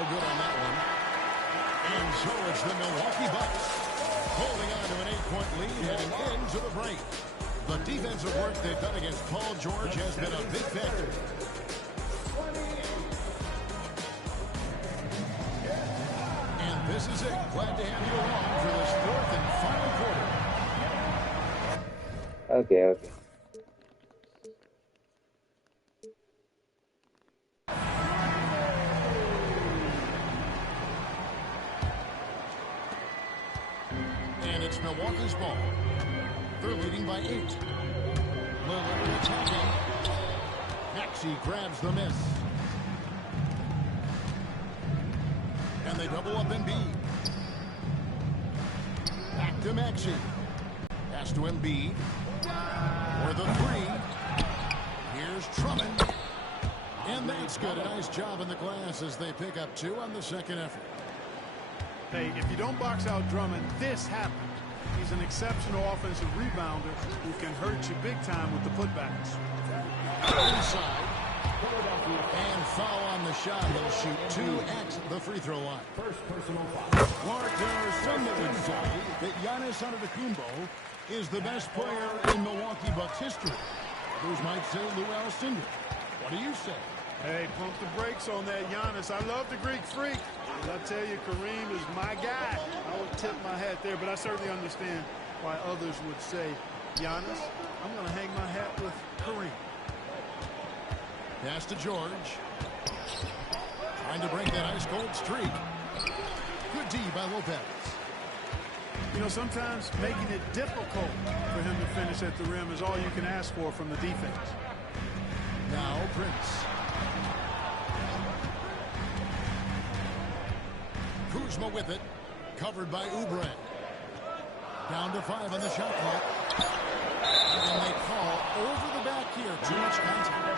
good on that one. And so it's the Milwaukee Bucks holding on to an 8-point lead heading into the break. The defensive work they've done against Paul George has been a big factor. And this is it. Glad to have you along for this 4th and final quarter. Okay. And it's Milwaukee's ball. They're leading by 8. Lillard attacking. Maxey grabs the miss. And they double up Embiid. Back to Maxey. Pass to Embiid. For the 3. Here's Drummond. And that's good. A nice job in the glass as they pick up 2 on the second effort. Hey, if you don't box out Drummond, this happens. He's an exceptional offensive rebounder who can hurt you big time with the putbacks. Inside. And foul on the shot. He'll shoot 2 at the free throw line. First personal foul. Mark, there are some that would say that Giannis Antetokounmpo is the best player in Milwaukee Bucks history. Others might say Lou Alcindor. What do you say? Hey, pump the brakes on that Giannis. I love the Greek freak. As I tell you, Kareem is my guy. I would tip my hat there, but I certainly understand why others would say Giannis. I'm going to hang my hat with Kareem. Pass to George. Trying to break that ice-cold streak. Good D by Lopez. You know, sometimes making it difficult for him to finish at the rim is all you can ask for from the defense. Now Prince. Kuzma with it. Covered by Oubre. Down to 5 on the shot clock. And they call over the back here. Too much contact.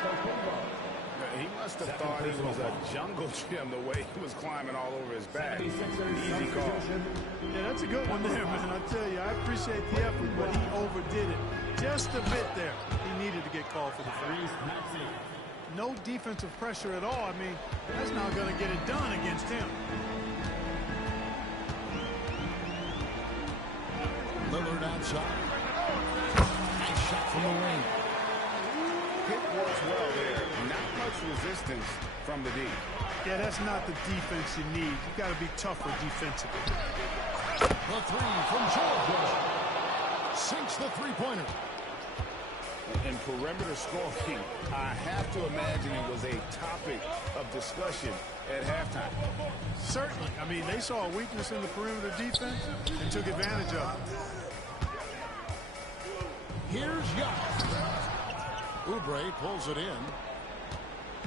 He must have thought he was a jungle gym the way he was climbing all over his back. Easy call. Yeah, that's a good one there, man. I tell you, I appreciate the effort, but he overdid it just a bit there. He needed to get called for the foul. No defensive pressure at all. I mean, that's not going to get it done against him. Lillard outside. Nice shot from the wing. It works well there. Not much resistance from the D. Yeah, that's not the defense you need. You got to be tougher defensively. The three from Georgia. Sinks the three-pointer. In perimeter scoring, I have to imagine it was a topic of discussion at halftime. Certainly. I mean, they saw a weakness in the perimeter defense and took advantage of it. Here's Giannis. Oubre pulls it in.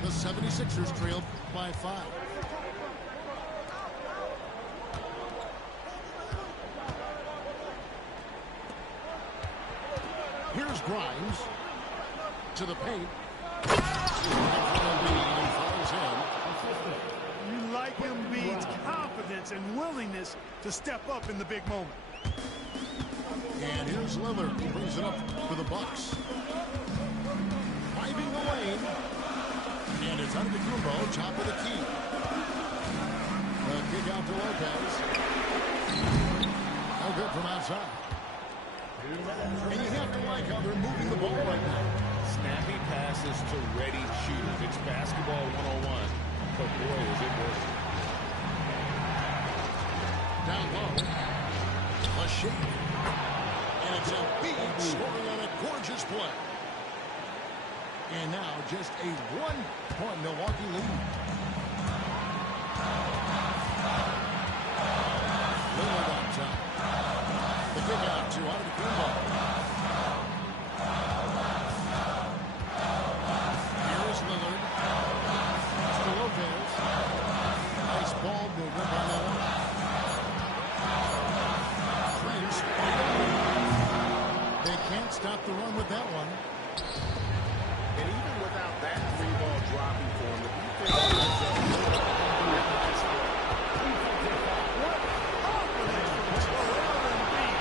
The 76ers trail by 5. Here's Grimes to the paint. You like Embiid's confidence and willingness to step up in the big moment. And here's Lillard. He brings it up for the Bucks. Driving the lane. And it's Antetokounmpo, top of the key. The kick out to Lopez. No good from outside. And you have to like how they're moving the ball right now. Snappy passes to ready shooters. It's basketball 101. But boy, is it working. Down low. A shake. And it's Embiid scoring on a gorgeous play. And now just a 1-point Milwaukee lead. Lillard on top. The kick out to Antetokounmpo. Here's Lillard. To Lopez. Nice ball movement by Lillard. Prince. They can't stop the run with that one. And even without that three-ball dropping for him, the defense ends up doing a nice play. What confidence from Joel Embiid.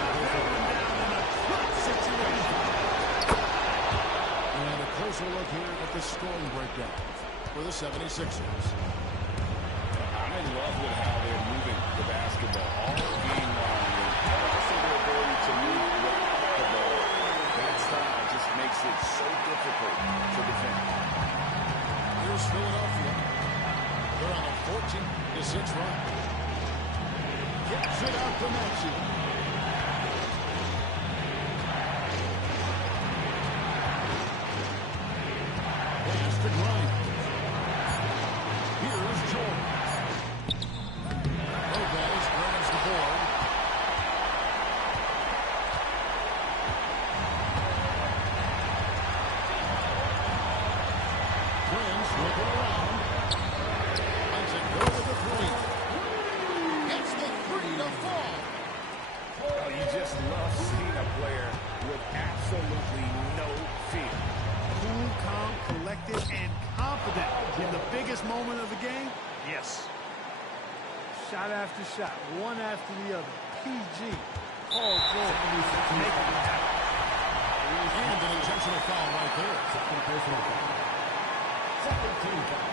Knock that one down in a clutch situation. And a closer look here at the scoring breakdown for the 76ers. I'm in love with how they're moving the basketball all game long. And also their ability to move without the ball. That style just makes it so difficult to defend. Here's Philadelphia. They're on a 14-6 run. Gets it out to Maxey. Pass to Grimes. Here's Jordan. Lopez grabs the board. Prince looking around. Lets it go to the three. Gets the three to fall. Oh, you just love seeing a player with absolutely no fear. Cool, calm, collected, and confident in the biggest moment of the game? Yes. Shot after shot, one after the other. PG. Paul George. Making it happen. And an intentional foul right there. Second personal foul. Second team foul.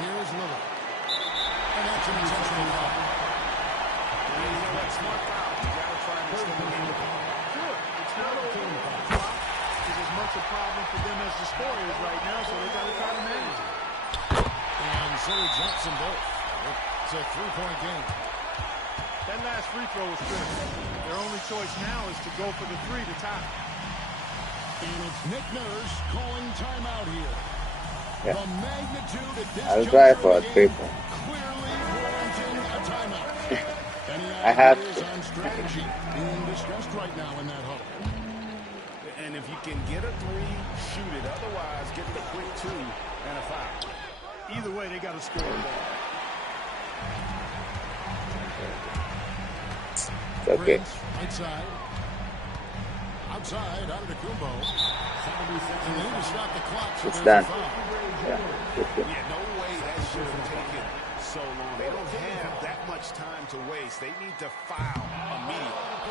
Here's Lillard. And that's an intentional foul. That's smart foul. You got to try and extend the game. Sure. It's not a team foul. It's as much a problem for them as the score is right now, so they got to try to manage it. And so he drops them both. It's a three-point game. That last free throw was critical. Their only choice now is to go for the three to tie. And it's Nick Nurse calling timeout here. Yeah. The magnitude at this I'll try for a juncture of the game three-point. clearly warranting a timeout. I have Any ideas on strategy being discussed right now in that huddle? And if you can get a three, shoot it. Otherwise, get the quick two and a foul. Either way, they got to score. Okay. Prince, right side. Outside, Antetokounmpo. And they need to stop the clock. So It's done. Yeah, no way that should have taken so long. They don't have that much time to waste. They need to foul immediately.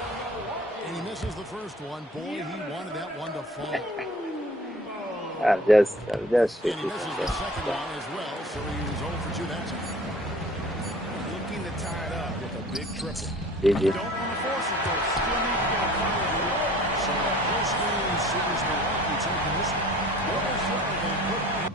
And he misses the first one. Boy, he wanted that one to fall. I'm just And he misses the second one as well, so he's 0 for 2 that time. Looking to tie it up with a big triple. GG. Don't want to force it, though. Still need to get a final. So a close game series, Milwaukee taking this one.